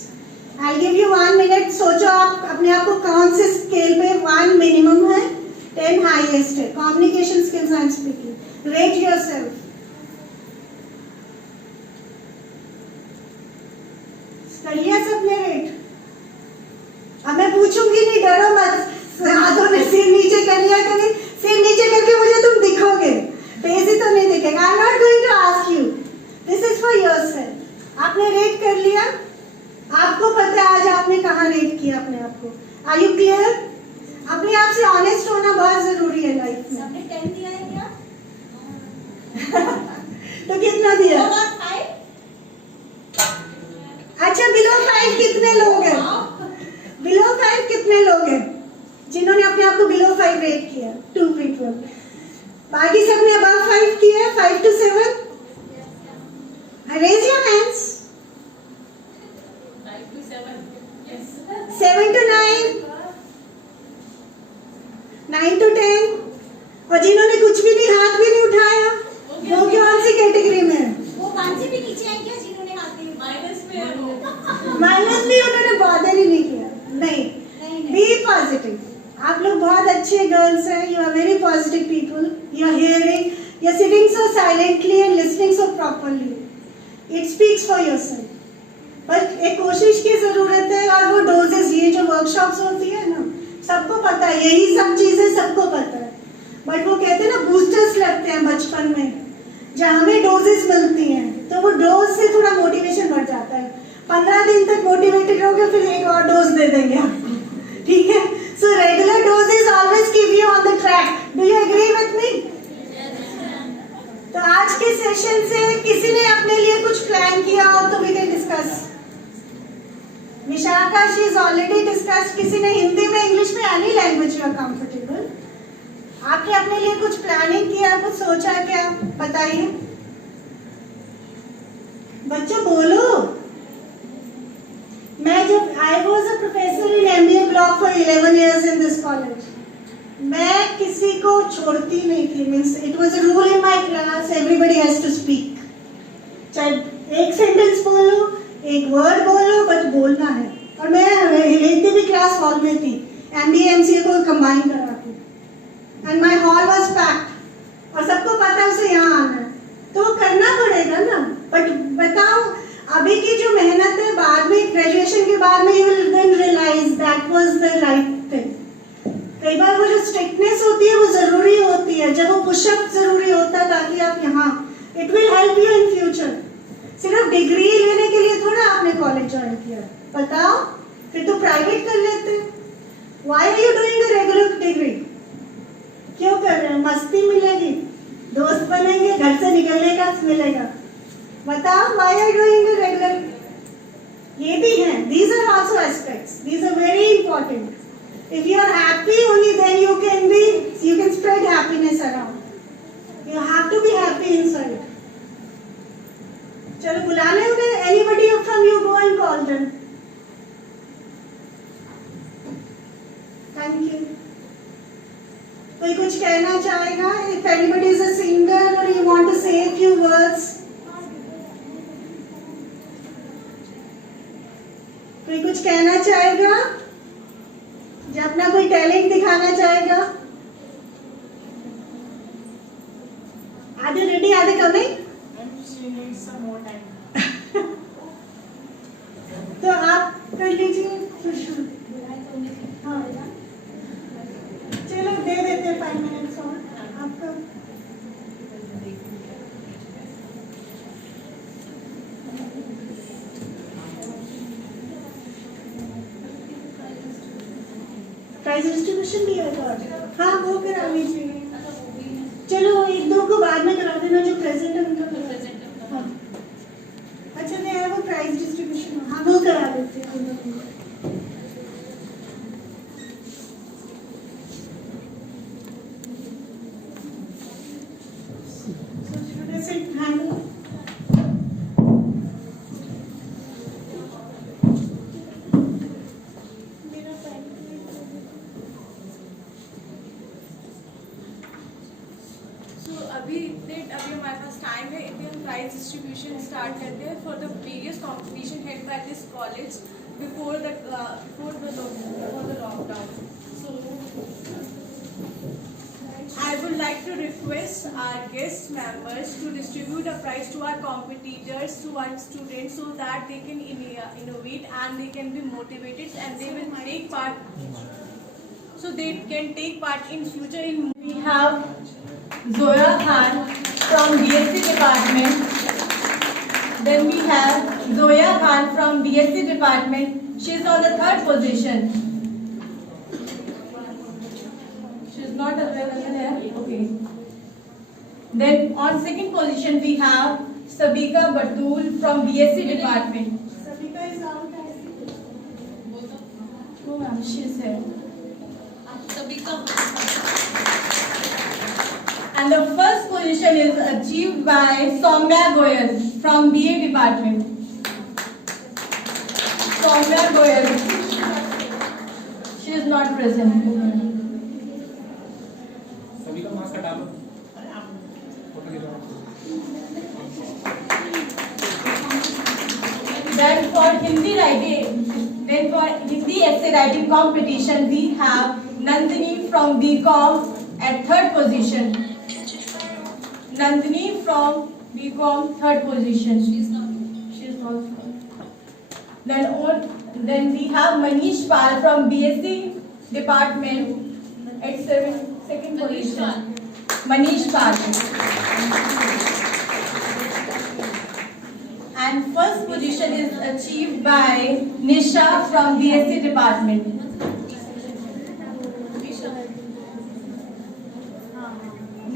I'll give you 1 minute. सोचो आप अपने आप को कौन से स्केल पे 1 मिनिमम है, 10 हाईएस्ट है. Communication skills I am speaking. Rate yourself. सही है सबने रेट? अब मैं पूछूंगी नहीं, डरो मत. हाथों में सिर नीचे कर लिया करें. सिर नीचे करके मुझे तुम दिखोगे, फेस ही तो नहीं दिखेगा. I am not going to ask you. This is for yourself. आपने रेट कर लिया. आपको पता है आज आपने कहाँ रेट किया अपने आप को. Are you clear? अपने आप से ऑनेस्ट होना बहुत जरूरी है लाइफ में. सबने 10 दिया है क्या? तो कितना दिया? अच्छा, बिलो 5 कितने लोग हैं? बिलो 5 कितने लोग हैं जिन्होंने अपने आप को बिलो 5 रेट किया? 2 people. बाकी सबने अबव 5 किया. 5 to 7. Raise your hands. 5 to 7. Yes. 7 to 9. 9 to 10. और जिन्होंने कुछ भी नहीं, हाथ भी नहीं उठाया, वो कौन सी कैटेगरी में है? वो 5 से भी नीचे है क्या जिन्होंने हाथ नहीं उठाया? माइनस में है वो. माइनस भी उन्होंने बॉदर ही नहीं किया. नहीं. Be positive. आप लोग बहुत अच्छे गर्ल्स हैं. You are very positive people. You are hearing. You are sitting so silently and listening so properly. It speaks for yourself. बस एक कोशिश की जरूरत है. और वो डोजेस, ये जो वर्कशॉप्स होती है ना, सबको पता है, यही सब चीजें सबको पता है. बट वो कहते हैं ना, बूस्टर्स लगते हैं बचपन में, जहाँ हमें डोजेस मिलती हैं, तो वो डोज से थोड़ा मोटिवेशन बढ़ जाता है. 15 दिन तक मोटिवेटेड रहोगे, फिर एक और डोज दे देंगे आपको. ठीक है? So regular doses always keep you on the track. Do you agree with me? तो आज के सेशन से किसी ने अपने लिए कुछ प्लान किया हो तो we can discuss. Vishakha, she is already discussed. किसी ने हिंदी में, इंग्लिश में, any language you are comfortable. आपने अपने लिए कुछ प्लानिंग किया, कुछ सोचा क्या? बताइए बच्चों, बोलो. मैं जब I was a professor in MBA block for 11 years in this college, मैं किसी को छोड़ती नहीं थी. Means it was a rule in my class, everybody has to speak. चाहे एक सेंटेंस बोलो, एक वर्ड बोलो, बट बोलना है. और मैं हिलेती भी क्लास हॉल में थी. MBA MCA को कंबाइन करा के. And my hall was packed. और सबको पता है उसे यहाँ आना है, तो वो करना पड़ेगा ना. बट बताओ, अभी की जो मेहनत है, बाद में ग्रेजुएशन के बाद में you will then realise that was the right thing. कई बार वो जो स्ट्रिक्टनेस होती है वो जरूरी होती है. जब वो पुशअप जरूरी होता है ताकि आप यहाँ, it will help you in future. सिर्फ डिग्री लेने के लिए थोड़ा आपने कॉलेज ज्वाइन किया. बताओ, फिर तो प्राइवेट कर लेते. Why are you doing a regular degree? क्यों कर रहे हैं? मस्ती मिलेगी, दोस्त बनेंगे, घर से निकलने का मिलेगा. बताओ, why are you doing a regular? ये भी हैं. These are also aspects. These are very important. If you are happy, only then you can spread happiness around. You have to be happy inside. चलो बुला ले उन्हें. Anybody from you go and call them. कोई कुछ कहना चाहेगा? If anybody is a singer or you want to say a few words. कोई कुछ कहना चाहेगा? जो अपना कोई टैलेंट दिखाना चाहेगा? Are they ready? Are they coming? She needs some more time. तो आप कर लीजिए। हाँ चलो दे देते 5 मिनट्स और आपका। प्राइज डिस्ट्रीब्यूशन भी है। हाँ वो करा लीजिए। चलो एक दो को बाद में करा देना, जो प्रेजेंट है उनका करा देना। हाँ अच्छा नहीं है वो प्राइज डिस्ट्रीब्यूशन। हाँ वो करा देते हैं। अभी हमारे पास टाइम है, अभी हम प्राइज डिस्ट्रीब्यूशन स्टार्ट करते हैं for the various competition held by this college before the lockdown. So I would like to request our guest members to distribute a prize to our competitors, to our students, so that they can innovate and they can be motivated and they will take part. So they can take part in future. We have Zoya Khan from BSc department. Then we have Zoya Khan from BSc department. She is on the 3rd position. She is not available here. Okay. Then on 2nd position we have Sabika Batul from BSc department. Sabika is out. Oh ma'am, she is here. And the first position is achieved by Soumya Goyal from BA department. Soumya Goyal. She is not present. Then for Hindi essay writing competition, we have Nandini from BCom at 3rd position. Nandini from BCom 3rd position. She is not. Then we have Manish Pal from BSc department at 2nd position. Manish Pal. And first position is achieved by Nisha from BSc department.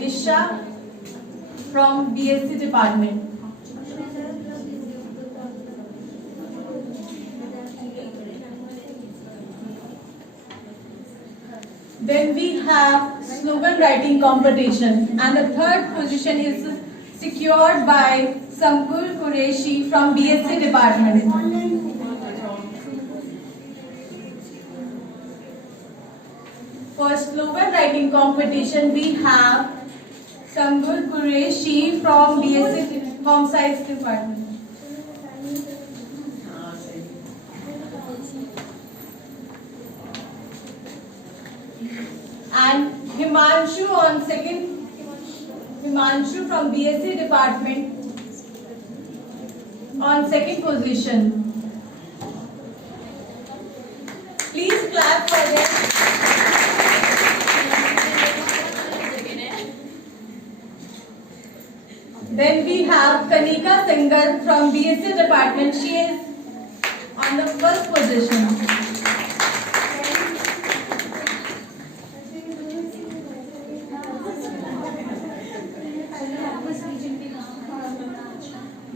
Nisha from BSc department. Then we have slogan writing competition, and the 3rd position is secured by Sankul Qureshi from BSc department. For slogan writing competition, we have Sankul Qureshi from BSc Home Science department. And Himanshu on 2nd. Himanshu from BSc department on 2nd position. Please clap for them. Then we have Kanika Singhal from BSc department. She is on the 1st position.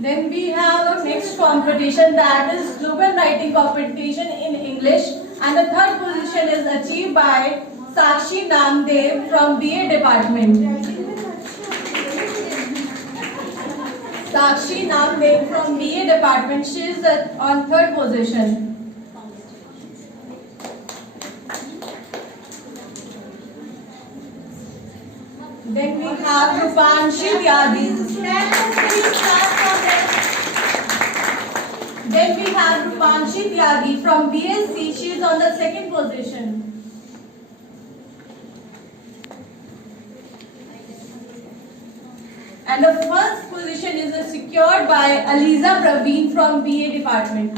Then we have a mixed competition, that is slogan writing competition in English, and the 3rd position is achieved by Sakshi Namdev from BA department. Sakshi Namdev from BA department, she is on 3rd position. Then we have Rupanshi Tyagi. Then we have Rupanshi Tyagi from BSc. She is on the second position. And the first position is secured by Aliza Praveen from BA department.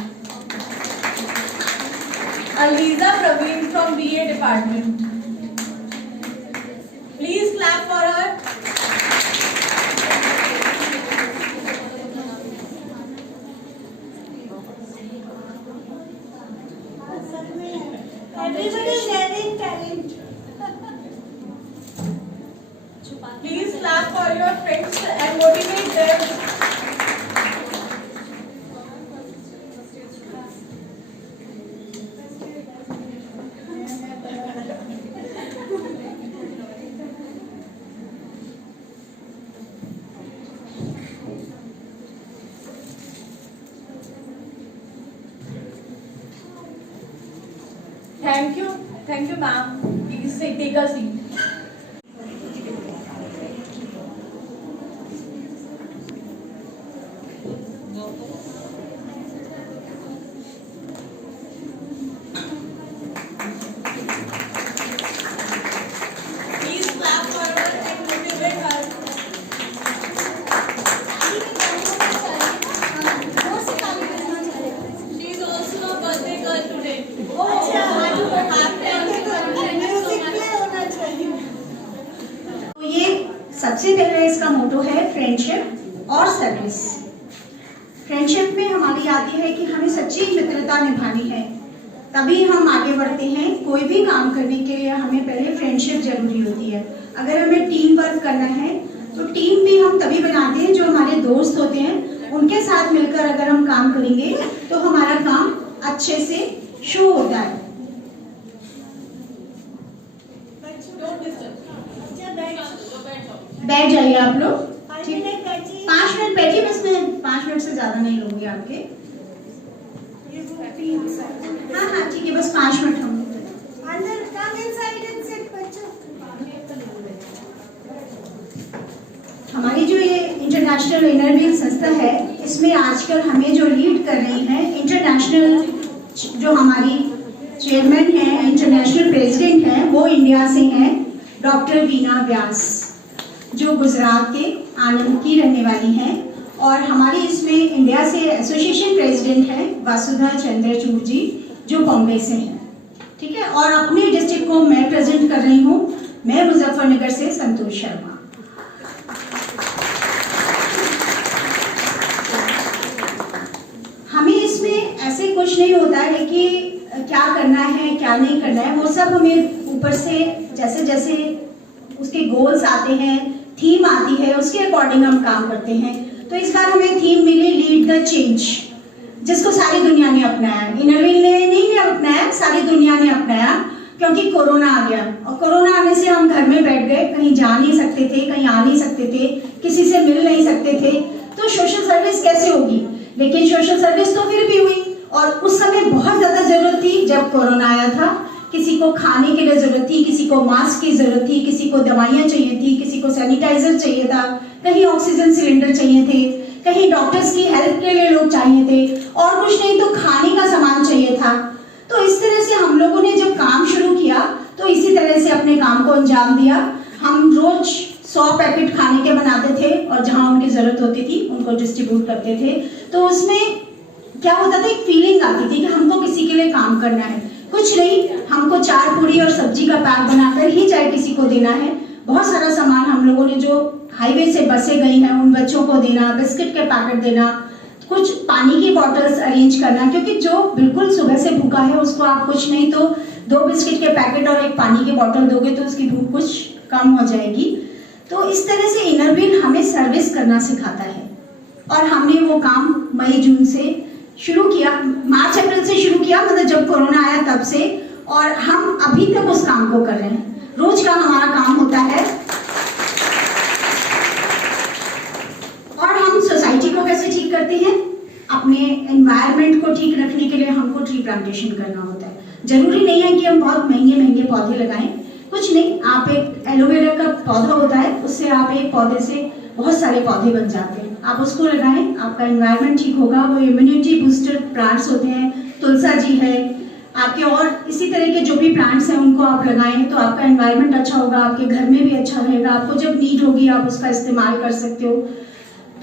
Aliza Praveen from BA department. Please clap for her. Everybody is having talent. Please clap for your friends and motivate them. Thank you, ma'am. Please take a seat. Please clap for her and motivate her. She is also a birthday girl today. तो ये सबसे पहले इसका मोटो है friendship और service. Friendship में हमारी आती है कि हमें सच्ची मित्रता निभानी है, तभी हम आगे बढ़ते हैं। कोई भी काम करने के लिए हमें पहले फ्रेंडशिप जरूरी होती है। अगर हमें टीम वर्क करना है तो टीम भी हम तभी बनाते हैं जो हमारे दोस्त होते हैं, उनके साथ मिलकर अगर हम काम करेंगे तो हमारा काम अच्छे से शुरू होता है। बैठ जाइए आप लोग, ठीक है? 5 मिनट बैठिए, बस मैं 5 मिनट से ज्यादा नहीं लूंगी आपके। हाँ हाँ ठीक है, बस 5 मिनट हम हमारी जो ये इंटरनेशनल इनरव्हील संस्था है, इसमें आजकल हमें जो लीड कर रही है इंटरनेशनल, जो हमारी चेयरमैन है, इंटरनेशनल प्रेसिडेंट है, वो इंडिया से हैं, डॉक्टर वीना व्यास, जो गुजरात के आनंद की रहने वाली हैं। और हमारे इसमें इंडिया से एसोसिएशन प्रेसिडेंट है वासुधा चंद्रचूड़ जी, जो बॉम्बे से हैं, ठीक है? और अपने डिस्ट्रिक्ट को मैं प्रेजेंट कर रही हूँ, मैं मुजफ्फरनगर से संतोष शर्मा। हमें इसमें ऐसे कुछ नहीं होता है कि क्या करना है क्या नहीं करना है, वो सब हमें ऊपर से जैसे जैसे उसके गोल्स आते हैं, थीम आती है, उसके अकॉर्डिंग हम काम करते हैं। तो इस बार हमें थीम मिली लीड द चेंज, जिसको सारी दुनिया ने अपनाया। इनरव्हील ने नहीं अपनाया, सारी दुनिया ने अपनाया, क्योंकि कोरोना आ गया। और कोरोना आने से हम घर में बैठ गए, कहीं जा नहीं सकते थे, कहीं आ नहीं सकते थे, किसी से मिल नहीं सकते थे, तो सोशल सर्विस कैसे होगी? लेकिन सोशल सर्विस तो फिर भी हुई। और उस समय बहुत ज्यादा जरूरत थी जब कोरोना आया था। किसी को खाने के लिए जरूरत थी, किसी को मास्क की जरूरत थी, किसी को दवाइयाँ चाहिए थी, किसी को सैनिटाइजर चाहिए था, कहीं ऑक्सीजन सिलेंडर चाहिए थे, कहीं डॉक्टर्स की हेल्प के लिए लोग चाहिए थे, और कुछ नहीं तो खाने का सामान चाहिए था। तो इस तरह से हम लोगों ने जब काम शुरू किया तो इसी तरह से अपने काम को अंजाम दिया। हम रोज 100 पैकेट खाने के बनाते थे और जहाँ उनकी जरूरत होती थी उनको डिस्ट्रीब्यूट करते थे। तो उसमें क्या होता था, एक फीलिंग आती थी कि हमको किसी के लिए काम करना है। कुछ नहीं, हमको 4 पूरी और सब्जी का पैक बनाकर ही चाहे किसी को देना है। बहुत सारा सामान हम लोगों ने, जो हाईवे से बसें गई हैं उन बच्चों को देना, बिस्किट के पैकेट देना, कुछ पानी की बॉटल्स अरेंज करना, क्योंकि जो बिल्कुल सुबह से भूखा है उसको आप कुछ नहीं तो 2 बिस्किट के पैकेट और 1 पानी की बॉटल दोगे तो उसकी भूख कुछ कम हो जाएगी। तो इस तरह से इनरव्हील हमें सर्विस करना सिखाता है। और हमने वो काम मई जून से शुरू किया, मार्च अप्रैल से शुरू किया, मतलब जब कोरोना आया तब से, और हम अभी तक उस काम को कर रहे हैं। रोज का हमारा काम होता है। और हम सोसाइटी को कैसे ठीक करते हैं? अपने एनवायरनमेंट को ठीक रखने के लिए हमको ट्री प्लांटेशन करना होता है। जरूरी नहीं है कि हम बहुत महंगे महंगे पौधे लगाएं, कुछ नहीं, आप एक एलोवेरा का पौधा होता है, उससे आप एक पौधे से बहुत सारे पौधे बन जाते हैं। आप उसको लगाएं, आपका एनवायरनमेंट ठीक होगा। वो इम्यूनिटी बूस्टर प्लांट्स होते हैं, तुलसा जी है आपके, और इसी तरह के जो भी प्लांट्स हैं उनको आप लगाएं तो आपका एनवायरनमेंट अच्छा होगा, आपके घर में भी अच्छा रहेगा। आपको जब नीड होगी आप उसका इस्तेमाल कर सकते हो।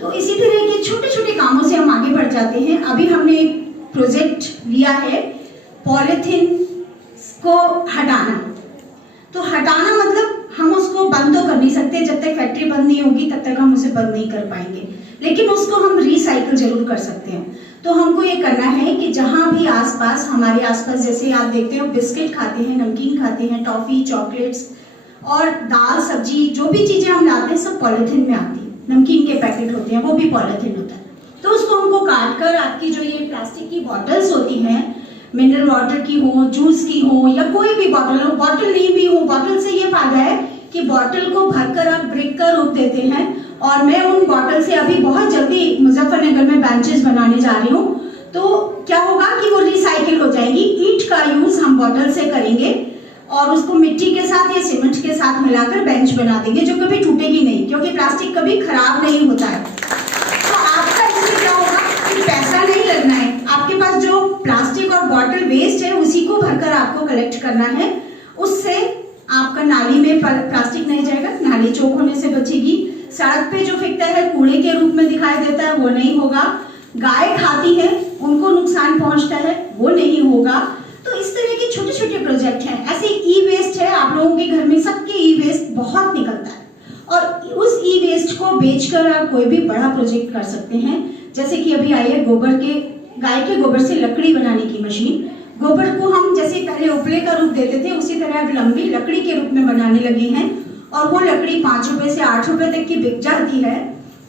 तो इसी तरह के छोटे छोटे कामों से हम आगे बढ़ जाते हैं। अभी हमने एक प्रोजेक्ट लिया है पॉलीथीन को हटाना। तो हटाना मतलब हम उसको बंद तो कर नहीं सकते, जब तक फैक्ट्री बंद नहीं होगी तब तक हम उसे बंद नहीं कर पाएंगे, लेकिन उसको हम रिसाइकिल जरूर कर सकते हैं। तो हमको ये करना है कि जहां भी आसपास, हमारे आसपास जैसे आप देखते हो बिस्किट खाते हैं, नमकीन खाते हैं, टॉफी, चॉकलेट्स और दाल सब्जी, जो भी चीजें हम लाते हैं सब पॉलीथीन में आती है। नमकीन के पैकेट होते हैं वो भी पॉलीथीन होता है। तो उसको हमको काट कर आपकी जो ये प्लास्टिक की बॉटल्स होती हैं, मिनरल वाटर की हो, जूस की हो या कोई भी बॉटल हो, बॉटल नहीं भी हो, बॉटल से ये फायदा है कि बॉटल को भरकर आप ब्रिक का रूप देते हैं। और मैं उन बॉटल से अभी बहुत जल्दी मुजफ्फरनगर में बेंचेस बनाने जा रही हूँ। तो क्या होगा कि वो रिसाइकिल हो जाएगी। ईंट का यूज हम बॉटल से करेंगे और उसको मिट्टी के साथ या सीमेंट के साथ मिलाकर बेंच बना देंगे जो कभी टूटेगी नहीं, क्योंकि प्लास्टिक कभी खराब नहीं होता है। तो आपका इसमें क्या होगा कि पैसा नहीं लगना है, आपके पास जो प्लास्टिक और बॉटल वेस्ट है उसी को भरकर आपको कलेक्ट करना है। उससे आपका नाली में प्लास्टिक नहीं जाएगा, नाली चौक होने से बचेगी। सड़क पे जो फेंकता है कूड़े के रूप में दिखाई देता है वो नहीं होगा। गाय खाती है उनको नुकसान पहुंचता है वो नहीं होगा। तो इस तरह के छोटे छोटे प्रोजेक्ट हैं। ऐसे ई वेस्ट है, आप लोगों के घर में सबके ई वेस्ट बहुत निकलता है और उस ई वेस्ट को बेचकर आप कोई भी बड़ा प्रोजेक्ट कर सकते हैं। जैसे कि अभी आई है गोबर के, गाय के गोबर से लकड़ी बनाने की मशीन। गोबर को हम जैसे पहले उपले का रूप देते थे उसी तरह अब लंबी लकड़ी के रूप में बनाने लगे हैं और वो लकड़ी 5 रुपए से 8 रुपए तक की बिक जाती है।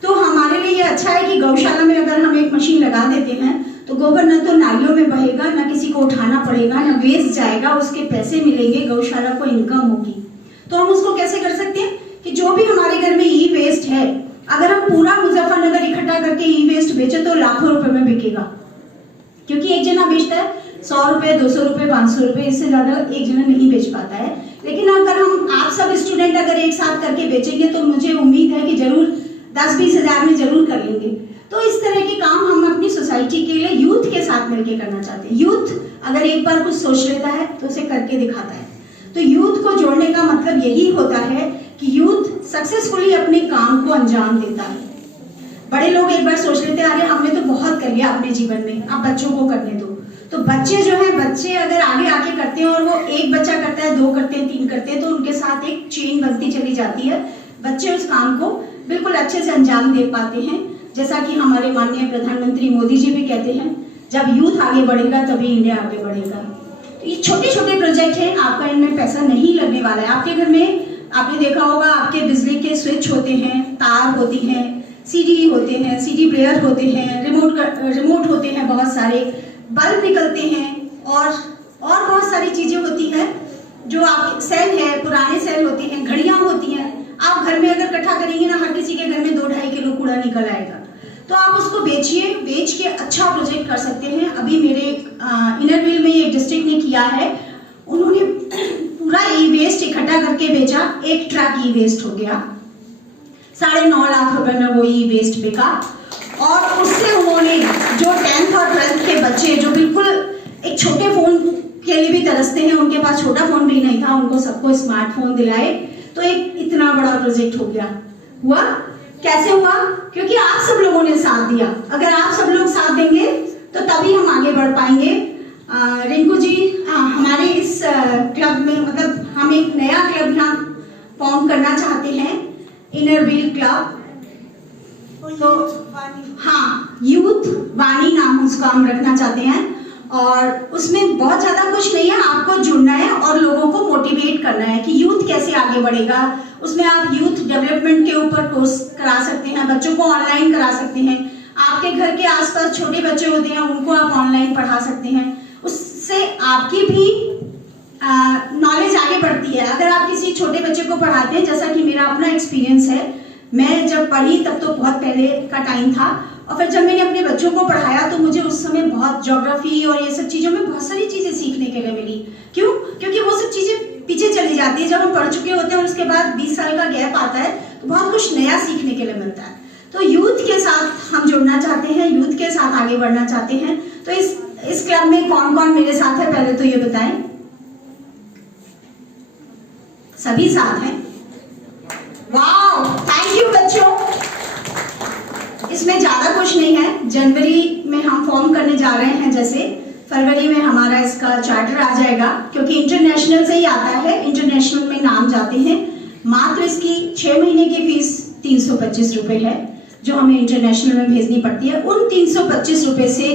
तो हमारे लिए ये अच्छा है कि गौशाला में अगर हम एक मशीन लगा देते हैं तो गोबर न तो नालियों में बहेगा, न किसी को उठाना पड़ेगा, न वेस्ट जाएगा, उसके पैसे मिलेंगे, गौशाला को इनकम होगी। तो हम उसको कैसे कर सकते हैं कि जो भी हमारे घर में ई वेस्ट है, अगर हम पूरा मुजफ्फरनगर इकट्ठा करके ई वेस्ट बेचे तो लाखों रुपए में बिकेगा, क्योंकि एक जना बेचता है 100 रुपए, 200 रुपए, 500 रुपए, इससे ज्यादा एक जना नहीं बेच पाता है। लेकिन अगर हम आप सब स्टूडेंट अगर एक साथ करके बेचेंगे तो मुझे उम्मीद है कि जरूर 10-20 हजार में जरूर कर लेंगे। तो इस तरह के काम हम अपनी सोसाइटी के लिए यूथ के साथ मिलकर करना चाहते हैं। यूथ अगर एक बार कुछ सोच लेता है तो उसे करके दिखाता है। तो यूथ को जोड़ने का मतलब यही होता है कि यूथ सक्सेसफुली अपने काम को अंजाम देता है। बड़े लोग एक बार सोच लेते हैं अरे हमने तो बहुत कर लिया अपने जीवन में, अब बच्चों को करने दो। तो बच्चे जो है, बच्चे अगर आगे आके करते हैं और वो एक बच्चा करता है, 2 करते हैं, 3 करते हैं, तो उनके साथ एक चेन बनती चली जाती है। बच्चे उस काम को बिल्कुल अच्छे से अंजाम दे पाते हैं। जैसा कि हमारे माननीय प्रधानमंत्री मोदी जी भी कहते हैं, जब यूथ आगे बढ़ेगा तभी इंडिया आगे बढ़ेगा। तो ये छोटे छोटे प्रोजेक्ट हैं, आपका इनमें पैसा नहीं लगने वाला है। आपके घर में आपने देखा होगा आपके बिजली के स्विच होते हैं, तार होती हैं, सीडी होते हैं, सीडी प्लेयर होते हैं, रिमोट होते हैं, बहुत सारे बल्ब निकलते हैं और बहुत सारी चीजें होती हैं जो आप सेल है, पुराने सेल होते हैं, घड़ियां होती हैं। आप घर में अगर इकट्ठा करेंगे ना, हर किसी के घर में 2-2.5 किलो कूड़ा निकल आएगा। तो आप उसको बेचिए, बेच के अच्छा प्रोजेक्ट कर सकते हैं। अभी मेरे इनरव्हील में एक डिस्ट्रिक्ट ने किया है, उन्होंने पूरा ई वेस्ट इकट्ठा करके बेचा, 1 ट्रक ई वेस्ट हो गया, 9.5 लाख रुपए में वो ई वेस्ट बिका। और उससे उन्होंने जो 10th और 12th के बच्चे जो बिल्कुल एक छोटे फोन के लिए भी तरसते हैं, उनके पास छोटा फोन भी नहीं था, उनको सबको स्मार्टफोन दिलाए। तो एक इतना बड़ा प्रोजेक्ट हो गया। हुआ कैसे हुआ? क्योंकि आप सब लोगों ने साथ दिया। अगर आप सब लोग साथ देंगे तो तभी हम आगे बढ़ पाएंगे। रिंकू जी, हमारे इस क्लब में, मतलब हम एक नया क्लब यहाँ फॉर्म करना चाहते हैं, इनरव्हील क्लब। तो हाँ, यूथ वाणी नाम उसका हम रखना चाहते हैं और उसमें बहुत ज्यादा कुछ नहीं है, आपको जुड़ना है और लोगों को मोटिवेट करना है कि यूथ कैसे आगे बढ़ेगा। उसमें आप यूथ डेवलपमेंट के ऊपर कोर्स करा सकते हैं, बच्चों को ऑनलाइन करा सकते हैं। आपके घर के आसपास छोटे बच्चे होते हैं, उनको आप ऑनलाइन पढ़ा सकते हैं। उससे आपकी भी नॉलेज आगे बढ़ती है। अगर आप किसी छोटे बच्चे को पढ़ाते हैं, जैसा कि मेरा अपना एक्सपीरियंस है, मैं जब पढ़ी तब तो बहुत पहले का टाइम था, और फिर जब मैंने अपने बच्चों को पढ़ाया तो मुझे उस समय बहुत ज्योग्राफी और ये सब चीज़ों में बहुत सारी चीज़ें सीखने के लिए मिली। क्यों? क्योंकि वो सब चीज़ें पीछे चली जाती है। जब हम पढ़ चुके होते हैं उसके बाद 20 साल का गैप आता है तो बहुत कुछ नया सीखने के लिए मिलता है। तो यूथ के साथ हम जुड़ना चाहते हैं, यूथ के साथ आगे बढ़ना चाहते हैं। तो इस क्लब में कौन कौन मेरे साथ है पहले तो ये बताएं। सभी साथ हैं? वाह, थैंक यू बच्चों। इसमें ज्यादा कुछ नहीं है। जनवरी में हम फॉर्म करने जा रहे हैं, जैसे फरवरी में हमारा इसका चार्टर आ जाएगा, क्योंकि इंटरनेशनल से ही आता है, इंटरनेशनल में नाम जाते हैं। मात्र इसकी 6 महीने की फीस 325 रुपए है जो हमें इंटरनेशनल में भेजनी पड़ती है। उन 325 रुपए से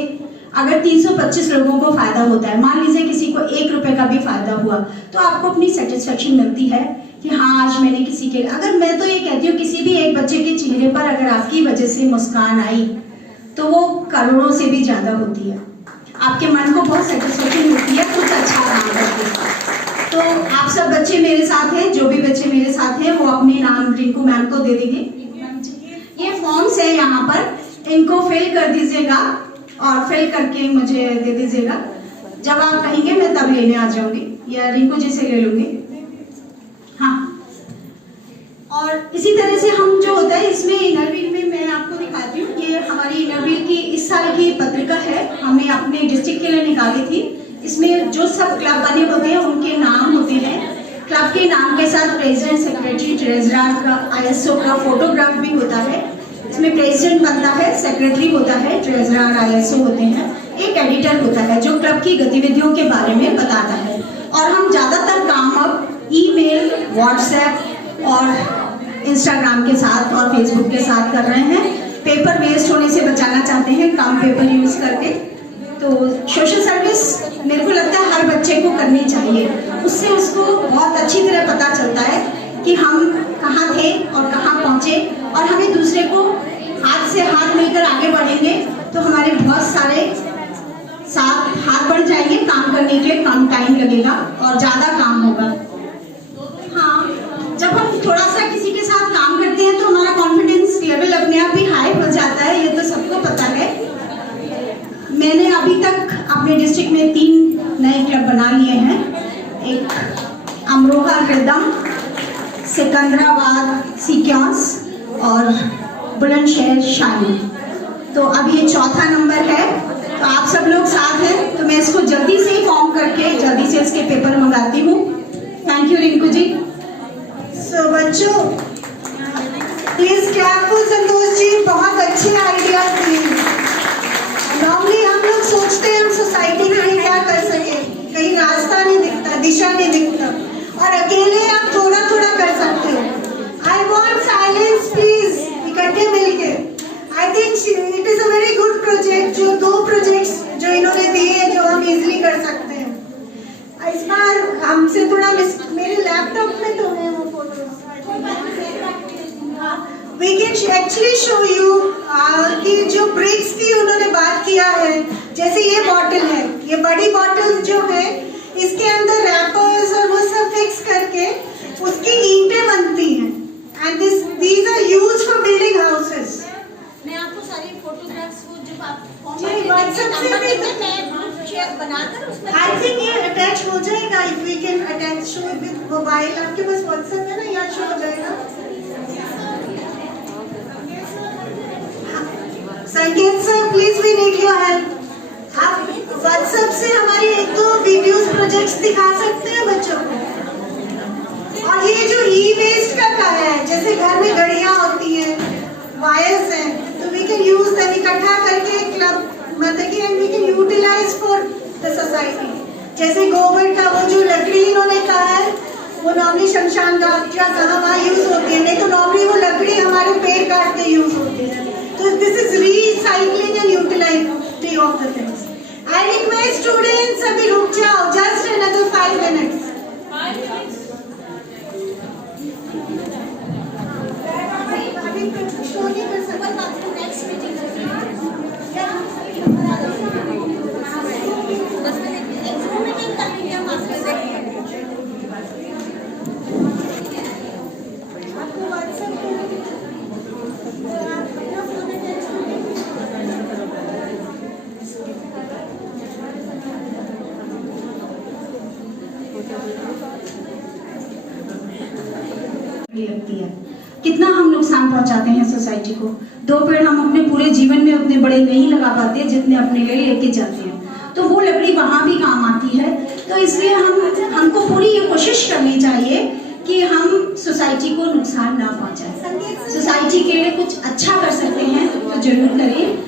अगर 325 लोगों को फायदा होता है, मान लीजिए किसी को 1 रुपए का भी फायदा हुआ, तो आपको अपनी सेटिस्फेक्शन मिलती है कि हाँ आज मैंने किसी के, अगर मैं तो ये कहती हूँ किसी भी एक बच्चे के चेहरे पर अगर आपकी वजह से मुस्कान आई तो वो करोड़ों से भी ज्यादा होती है। आपके मन को बहुत सेटिस्फेक्शन मिलती है कुछ अच्छा काम करके। तो आप सब बच्चे मेरे साथ हैं, जो भी बच्चे मेरे साथ हैं वो अपने नाम रिंकू मैम को दे देंगे। ये फॉर्म्स है, यहाँ पर इनको फिल कर दीजिएगा और फिल करके मुझे दे दीजिएगा। जब आप कहेंगे मैं तब लेने आ जाऊंगी या रिंकू जी से ले लूंगी। हाँ, और इसी तरह से हम जो होता है इसमें इनर व्हील में मैं आपको दिखाती हूँ। ये हमारी इनर व्हील की इस साल की पत्रिका है, हमने अपने डिस्ट्रिक्ट के लिए निकाली थी। इसमें जो सब क्लब बने होते हैं उनके नाम होते हैं। क्लब के नाम के साथ प्रेसिडेंट, सेक्रेटरी, ट्रेजरर का, ISO का फोटोग्राफ भी होता है। इसमें प्रेसिडेंट बनता है, सेक्रेटरी होता है, ट्रेजरर, ISO होते हैं, एक एडिटर होता है जो क्लब की गतिविधियों के बारे में बताता है। और हम ज्यादातर काम अब ईमेल, व्हाट्सएप और इंस्टाग्राम के साथ और फेसबुक के साथ कर रहे हैं। पेपर वेस्ट होने से बचाना चाहते हैं, कम पेपर यूज करके। तो सोशल सर्विस मेरे को लगता है हर बच्चे को करनी चाहिए। उससे उसको बहुत अच्छी तरह पता चलता है कि हम कहाँ थे और कहाँ पहुँचे, और हमें दूसरे को हाथ से हाथ मिलकर आगे बढ़ेंगे तो हमारे बहुत सारे साथ हाथ बढ़ जाएंगे। काम करने के लिए कम टाइम लगेगा और ज्यादा काम होगा। हाँ, जब हम थोड़ा सा किसी के साथ काम करते हैं तो हमारा कॉन्फिडेंस लेवल अपने आप ही हाई हो जाता है, ये तो सबको पता है। मैंने अभी तक अपने डिस्ट्रिक्ट में 3 नए क्लब बना लिए हैं। एक अमरोहा रिदम, सिकंदराबाद सीक्वेंस और बुलंदशहर शाइन। तो अब ये 4था नंबर है। तो आप सब लोग साथ हैं तो मैं इसको जल्दी से ही फॉर्म करके जल्दी से इसके पेपर मंगाती हूँ। Thank you Rinku ji. सो बच्चों please clap for Santosh ji, बहुत अच्छे आइडियाज दिए। नॉर्मली हम लोग सोचते हैं हम सोसाइटी के लिए क्या कर सके, कहीं रास्ता नहीं दिखता, दिशा नहीं दिखता, और अकेले आप थोड़ा थोड़ा कर सकते हो। आई वॉन्ट साइलेंस प्लीज, इकट्ठे मिलके। I think it is a very good project. जो 2 प्रोजेक्ट्स जो इन्होंने दिए हैं जो हम इजिली कर सकते हैं। इस बार हमसे थोड़ा मेरे लैपटॉप में तो है वो photos. We can actually show you कि जो ब्रिक्स की उन्होंने बात किया है, जैसे ये बॉटल है, ये बड़ी बॉटल जो है इसके अंदर रैपर्स और वो सब फिक्स करके उसकी ईंटें बनती हैं, and these are used for building houses। मैं आपको सारी फोटोग्राफ्स वो जब आप WhatsApp से भी मैं शेयर बनाकर उसमें I think ये अटैच हो जाएगा। if we can attach show with mobile, आपके पास WhatsApp है ना, यहाँ शो हो जाएगा। Sanket sir please we need your help. आप WhatsApp से हमारी 1-2 वीडियोस प्रोजेक्ट्स दिखा सकते हैं बच्चों को। और ये जो ई-वेस्ट का है, जैसे घर में घड़ियां होती हैं, वायर्स हैं, तो वी कैन यूज देम, इकट्ठा करके क्लब मतलब कि and we can utilise for the society. जैसे गोबर का वो जो लकड़ी इन्होंने कहा है वो नॉर्मली शमशान घाट या कहाँ वहाँ यूज होती है, नहीं तो नॉर्मली वो लकड़ी हमारे पेड़ काट के यूज होती है। तो this is recycling and utilising of the things. I request students अभी रुक जाओ, जस्ट अनदर 5 मिनट्स। अभी शो नहीं कर सकते, नेक्स्ट मीटिंग आपको WhatsApp पे लगती है। कितना हम नुकसान पहुंचाते हैं सोसाइटी को। 2 पेड़ हम अपने पूरे जीवन में उतने बड़े नहीं लगा पाते जितने अपने लिए लेके जाते हैं, तो वो लकड़ी वहां भी काम आती है। तो इसलिए हमको पूरी ये कोशिश करनी चाहिए कि हम सोसाइटी को नुकसान ना पहुंचाएं। सोसाइटी के लिए कुछ अच्छा कर सकते हैं तो जरूर करें।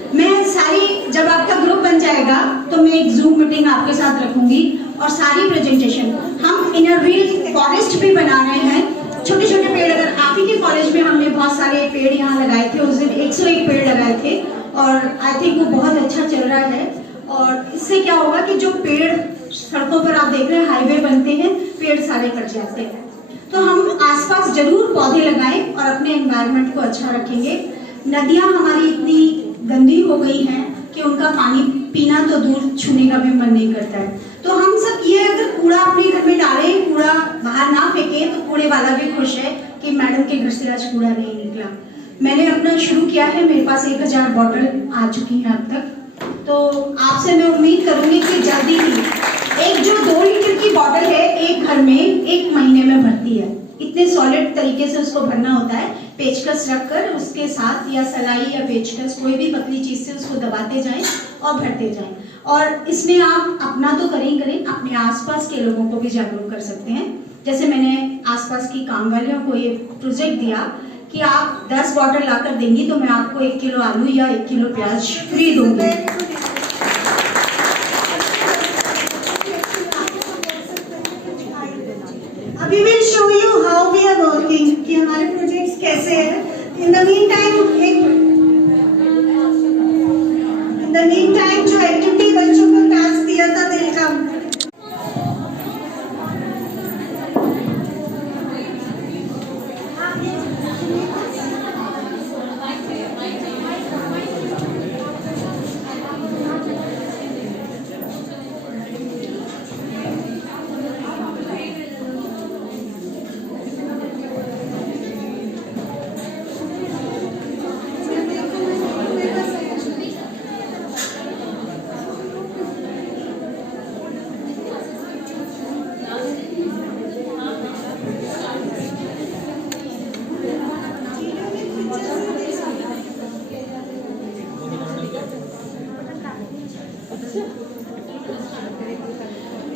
जब आपका ग्रुप बन जाएगा तो मैं एक जूम मीटिंग आपके साथ रखूंगी और सारी प्रेजेंटेशन हम इनर व्हील फॉरेस्ट भी बना रहे हैं। छोटे छोटे पेड़, अगर आप ही के कॉलेज में हमने बहुत सारे पेड़ यहाँ लगाए थे, उस दिन 101 पेड़ लगाए थे और आई थिंक वो बहुत अच्छा चल रहा है। और इससे क्या होगा कि जो पेड़ सड़कों पर आप देख रहे हैं, हाईवे बनते हैं, पेड़ सारे कट जाते हैं। तो हम आसपास जरूर पौधे लगाएं और अपने एनवायरनमेंट को अच्छा रखेंगे। नदियां हमारी इतनी गंदी हो गई हैं कि उनका पानी पीना तो दूर, छूने का भी मन नहीं करता है। तो हम सब ये अगर कूड़ा अपने घर में डालें, कूड़ा बाहर ना फेंकें, तो कूड़े वाला भी खुश है कि मैडम के घर से आज कूड़ा नहीं निकला। मैंने अपना शुरू किया है, मेरे पास 1000 बॉटल आ चुकी हैं अब तक। तो आपसे मैं उम्मीद करूंगी कि जल्दी ही एक जो 2 लीटर की बॉटल है एक घर में 1 महीने में भरती है। इतने सॉलिड तरीके से उसको भरना होता है, पेचकस रखकर उसके साथ या सलाई या पेचकस कोई भी पतली चीज से उसको दबाते जाएं और भरते जाएं। और इसमें आप अपना तो करें, अपने आसपास के लोगों को भी जागरूक कर सकते हैं। जैसे मैंने आसपास की काम वालियों को ये प्रोजेक्ट दिया कि आप 10 बॉटल लाकर देंगी तो मैं आपको 1 किलो आलू या 1 किलो प्याज फ्री दूंगी। We will show you how we are working, कि हमारे प्रोजेक्ट्स कैसे हैं। In the meantime जो एक्टिविटी बच्चों को टास्क दिया था दिल का,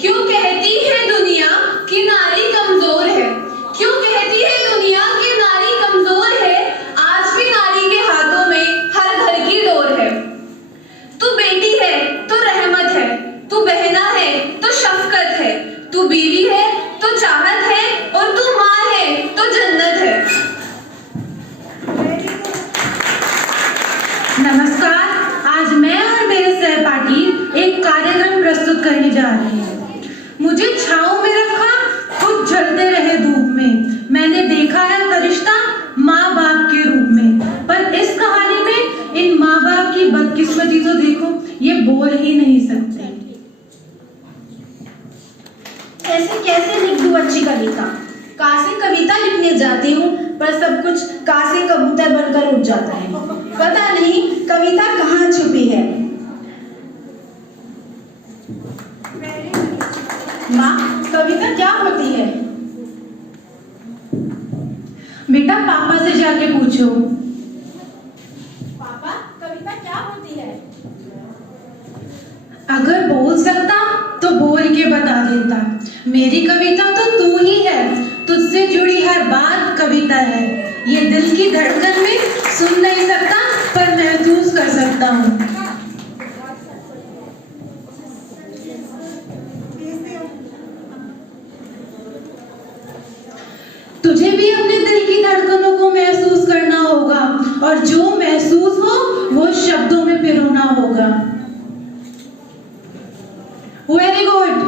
क्यों कहती है दुनिया कि नारी कमजोर है? क्यों कहती है दुनिया कि नारी कमजोर है? आज भी नारी के हाथों में हर घर की डोर है। तू बेटी है तो रहमत है, तू बहना है तो शफकत है, तू बीवी है तो चाहत है और तू माँ है तो जन्नत है। नमस्कार, आज मैं और मेरे सहपाठी एक कार्यक्रम प्रस्तुत करने जा रहे हैं। मुझे छांव में रखा, खुद जलते रहे धूप में। मैंने देखा है फरिश्ता माँ बाप के रूप में, पर इस कहानी में इन माँ बाप की बदकिस्मती तो देखो, ये बोल ही नहीं सकते। ऐसे कैसे लिख दूं अच्छी कविता? का से कविता लिखने जाती हूँ पर सब कुछ का से कबूतर बनकर उड़ जाता है। पता नहीं कविता कहाँ छुपी है। माँ, कविता क्या होती है? बेटा पापा से जाके पूछो। पापा, कविता क्या होती है? अगर बोल सकता तो बोल के बता देता। मेरी कविता तो तू ही है, तुझसे जुड़ी हर बात कविता है। ये दिल की धड़कन में सुन नहीं सकता पर महसूस कर सकता हूँ। तुझे भी अपने दिल की धड़कनों को महसूस करना होगा और जो महसूस हो वो शब्दों में पिरोना होगा। Very good.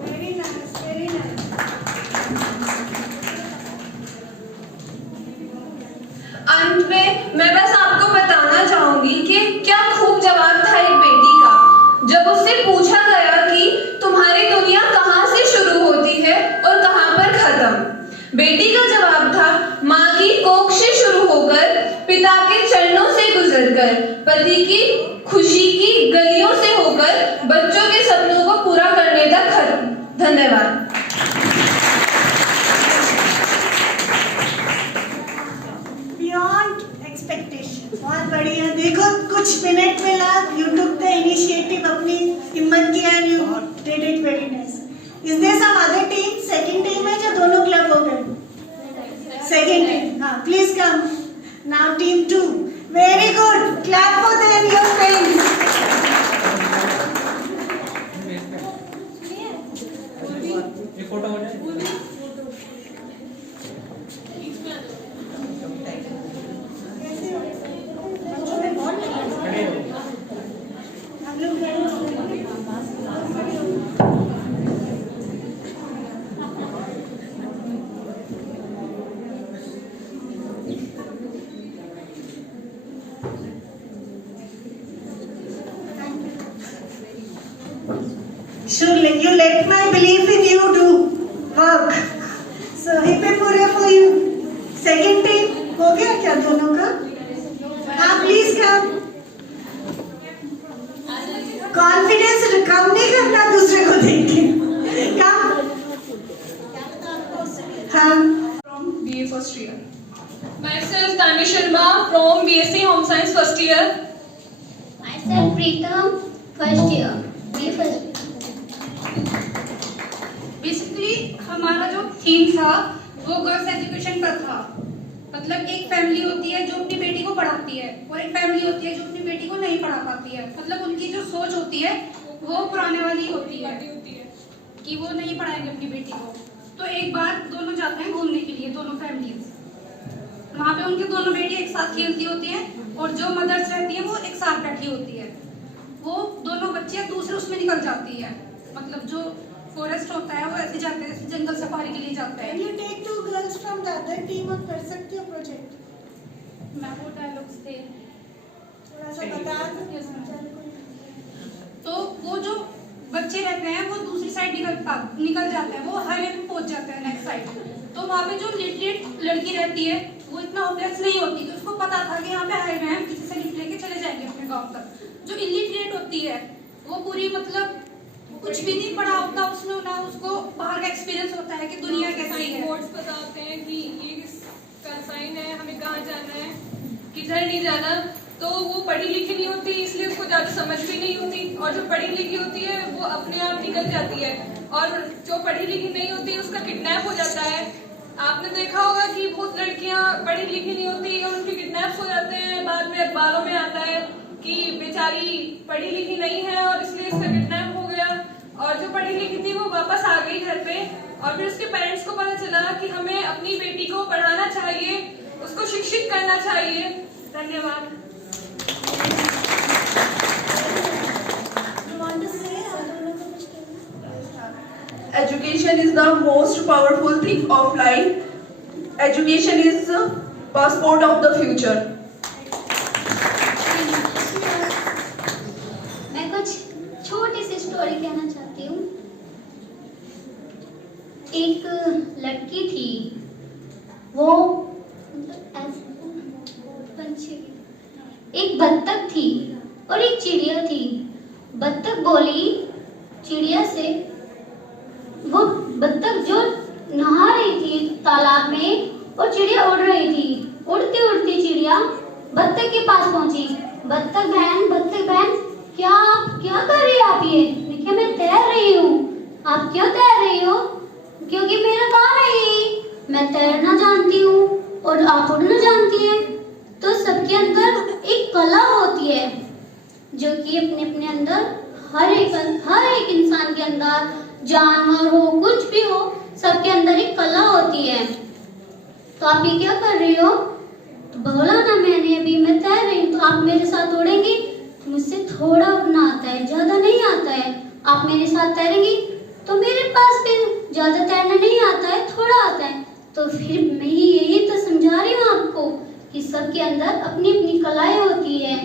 very nice. अंत में मैं बस आपको बताना चाहूंगी कि क्या खूब जवाब था एक बेटी का। जब उससे पूछा गया कि तुम्हारी दुनिया कहाँ से शुरू होती है प्रगति की, खुशी की गलियों से होकर बच्चों के सपनों को पूरा करने तक। धन्यवाद। बियॉन्ड एक्सपेक्टेशन, बहुत बढ़िया। देखो कुछ मिनट में ला, यू टुक द इनिशिएटिव, अपनी हिम्मत किया and you did it very nice. Is there some other team? Second team है जो दोनों क्लब हो गए? सेकंड टीम, हाँ please come now. Team 2, very good, clap for them, your friends. Photo हो जाए। Surely you let my belief in you do work. So hip hip hooray for you. Second team हो गया क्या दोनों का? हाँ please come. Confidence कम नहीं करना दूसरे को देख के। कम। हाँ। From BA first year. Myself Tanya Sharma from BSc Home Science first year. Myself Preetam, first year. BA first year. Basically हमारा जो थीम था वो गर्ल्स एजुकेशन पर था। मतलब एक फैमिली होती है जो अपनी बेटी को पढ़ाती है और एक फैमिली होती है जो अपनी बेटी को नहीं पढ़ा पाती है। मतलब उनकी जो सोच होती है वो पुराने वाली होती है कि वो नहीं पढ़ाएंगे अपनी बेटी को। तो एक बार दोनों जाते हैं घूमने के लिए, दोनों फैमिलीज। वहाँ पे उनकी दोनों बेटी एक साथ खेलती होती है और जो मदर्स रहती है वो एक साथ बैठी होती है। वो दोनों बच्चे दूसरे उसमें निकल जाती है। मतलब जो फॉरेस्ट होता है वो ऐसे जाते हैं, जंगल सफारी के लिए जाते हैं। You take 2 girls from the other team और कर सकते हो प्रोजेक्ट? मैं वो डायलॉग्स थे थोड़ा सा बता दो। तो वो जो बच्चे रहते हैं वो दूसरी साइड निकल जाते हैं, वो हाईवे पे पहुंच जाते हैं नेक्स्ट साइड। तो वहाँ पे जो लिटरेट लड़की रहती है वो इतना ऑब्वियस नहीं होती, तो उसको पता था कि यहाँ पे हाईवे है, किसी से लिफ्ट लेके चले जाएंगे अपने गाँव तक। जो इलिटरेट होती है वो पूरी मतलब कुछ भी नहीं पढ़ा होता उसने, ना उसको बाहर का एक्सपीरियंस होता है कि दुनिया कैसी है। बोर्ड्स बताते हैं कि ये साइन है, हमें कहाँ जाना है, किधर नहीं जाना। तो वो पढ़ी लिखी नहीं होती, इसलिए उसको ज्यादा समझ भी नहीं होती। और जो पढ़ी लिखी होती है वो अपने आप निकल जाती है, और जो पढ़ी लिखी नहीं होती उसका किडनैप हो जाता है। आपने देखा होगा कि बहुत लड़कियां पढ़ी लिखी नहीं होती और उनके किडनैप हो जाते हैं। बाद में अखबारों में आता है कि बेचारी पढ़ी लिखी नहीं है और इसलिए इसका किडनैप हो गया। और जो पढ़ी लिखी थी वो वापस आ गई घर पे, और फिर उसके पेरेंट्स को पता चला कि हमें अपनी बेटी को पढ़ाना चाहिए, उसको शिक्षित करना चाहिए। धन्यवाद। Education is the most powerful thing of life. Education is the passport of the future. मैं कुछ छोटी सी स्टोरी कहना चाहती हूँ। एक लड़की थी, वो पंछी, एक बत्तख थी और एक चिड़िया थी। बत्तख बोली चिड़िया से, वो बत्तख जो नहा रही थी तालाब में और चिड़िया उड़ रही थी। उड़ती उड़ती चिड़िया बत्तख के पास पहुंची। बत्तख बहन क्या कर रही है आप? ये देखिए मैं तैर रही हूँ। आप क्यों तैर रही हो? क्योंकि मेरा काम है ये, मैं तैरना जानती हूँ और आप उड़ना जानती हैं। तो सबके अंदर एक कला होती है जो कि अपने अपने अंदर हर एक इंसान के अंदर, जानवर हो कुछ भी हो, सबके अंदर एक कला होती है। तो आप ये क्या कर रही हो? तो बोला ना मैंने अभी मैं तैर रही हूँ। तो आप मेरे साथ उड़ेंगी? मुझसे थोड़ा उड़ना आता है, ज्यादा नहीं आता है। आप मेरे साथ तैरेंगी? तो मेरे पास भी ज्यादा तैरना नहीं आता है, थोड़ा आता है। तो फिर मैं यही तो समझा रही हूँ आपको कि सबके अंदर अपनी अपनी कलाएं होती है।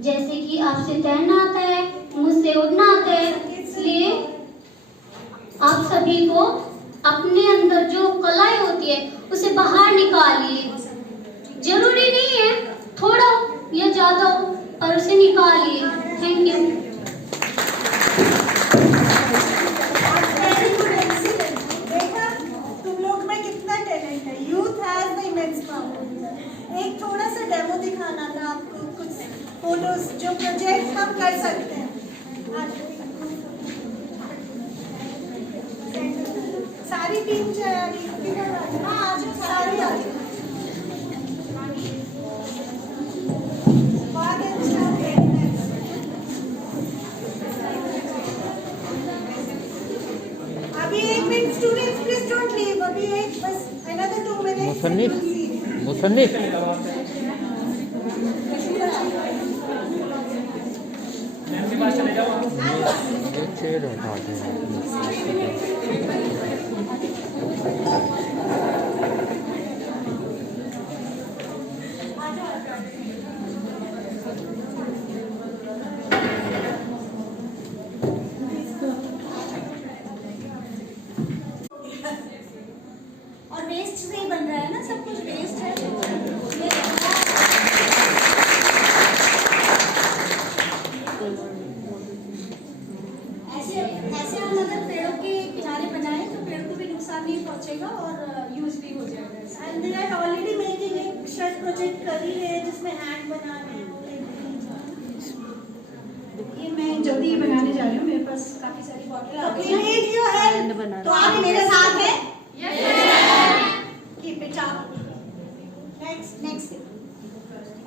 जैसे कि आपसे तैरना आता है, मुझसे उड़ना आता है। इसलिए आप सभी को अपने अंदर जो कलाएं होती है उसे बाहर निकालिए। जरूरी नहीं है थोड़ा या ज्यादा हो, और उसे निकालिए। Thank you. देखा तुम लोग में कितना टैलेंट है। Youth has the immense power. एक थोड़ा सा डेमो दिखाना था आपको, कुछ फोटोज जो प्रोजेक्ट हम कर सकते हैं। सारी टीम चाहिए। हाँ आज सारी आ गई। बहुत अच्छा। अभी 1 minute students please don't leave. अभी एक बस another 2 minutes। मुसन्निफ ये चेयर हटा दें। और वेस्ट से ही बन रहा है ना, सब कुछ वेस्ट है। ऐसे हम अगर पेड़ों के किनारे बनाएं तो पेड़ को भी नुकसान नहीं पहुंचेगा और यूज भी हो जाएगा। And they are already making एक शर्ट प्रोजेक्ट कर ही रहे हैं जिसमें हैंड बनाने हैं। ये मैं जल्दी ही बनाने जा रही हूँ, मेरे पास काफी सारी बॉटल आ गई We need your help। तो आप मेरे साथ हैं? Keep it up। Next।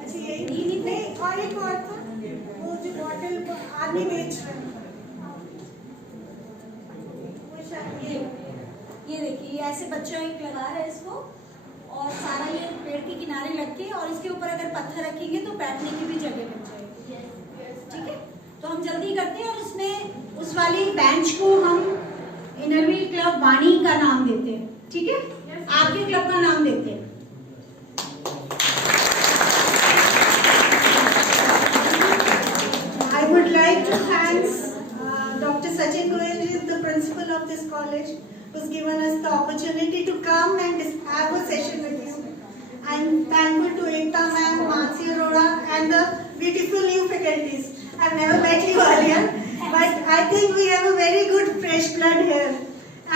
अच्छा यही नहीं और एक और था वो जो बॉटल आदमी बेच रहे हैं। वो शायद ये देखिए, ये ऐसे बच्चों एक लगा रहे हैं इसको और सारा ये पेड़ के किनारे लग के, और इसके ऊपर अगर पत्थर रखेंगे तो बैठने की भी जगह बन जाएगी। ठीक है, तो हम जल्दी करते हैं और उसमें उस वाली बेंच को हम इनरव्हील क्लब वाणी का नाम देते हैं। ठीक है, आपके क्लब का नाम देते हैं। I would like to thank Dr. Sachin Goyal, who is the principal of this college, who's given us the opportunity to come and have a session with you. I'm thankful to Ekta ma'am, Mansi Arora, and the beautiful new faculties. I've never met you earlier, but I think we have a very good fresh blood here.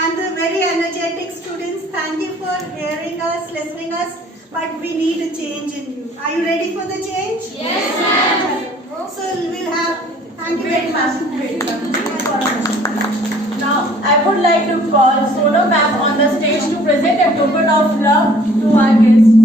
And the very energetic students, thank you for hearing us, listening us, but we need a change in you. Are you ready for the change? Yes, ma'am. So we'll have, thank you very much. Now, I would like to call Sonam ma'am on the stage to present a token of love to our guests.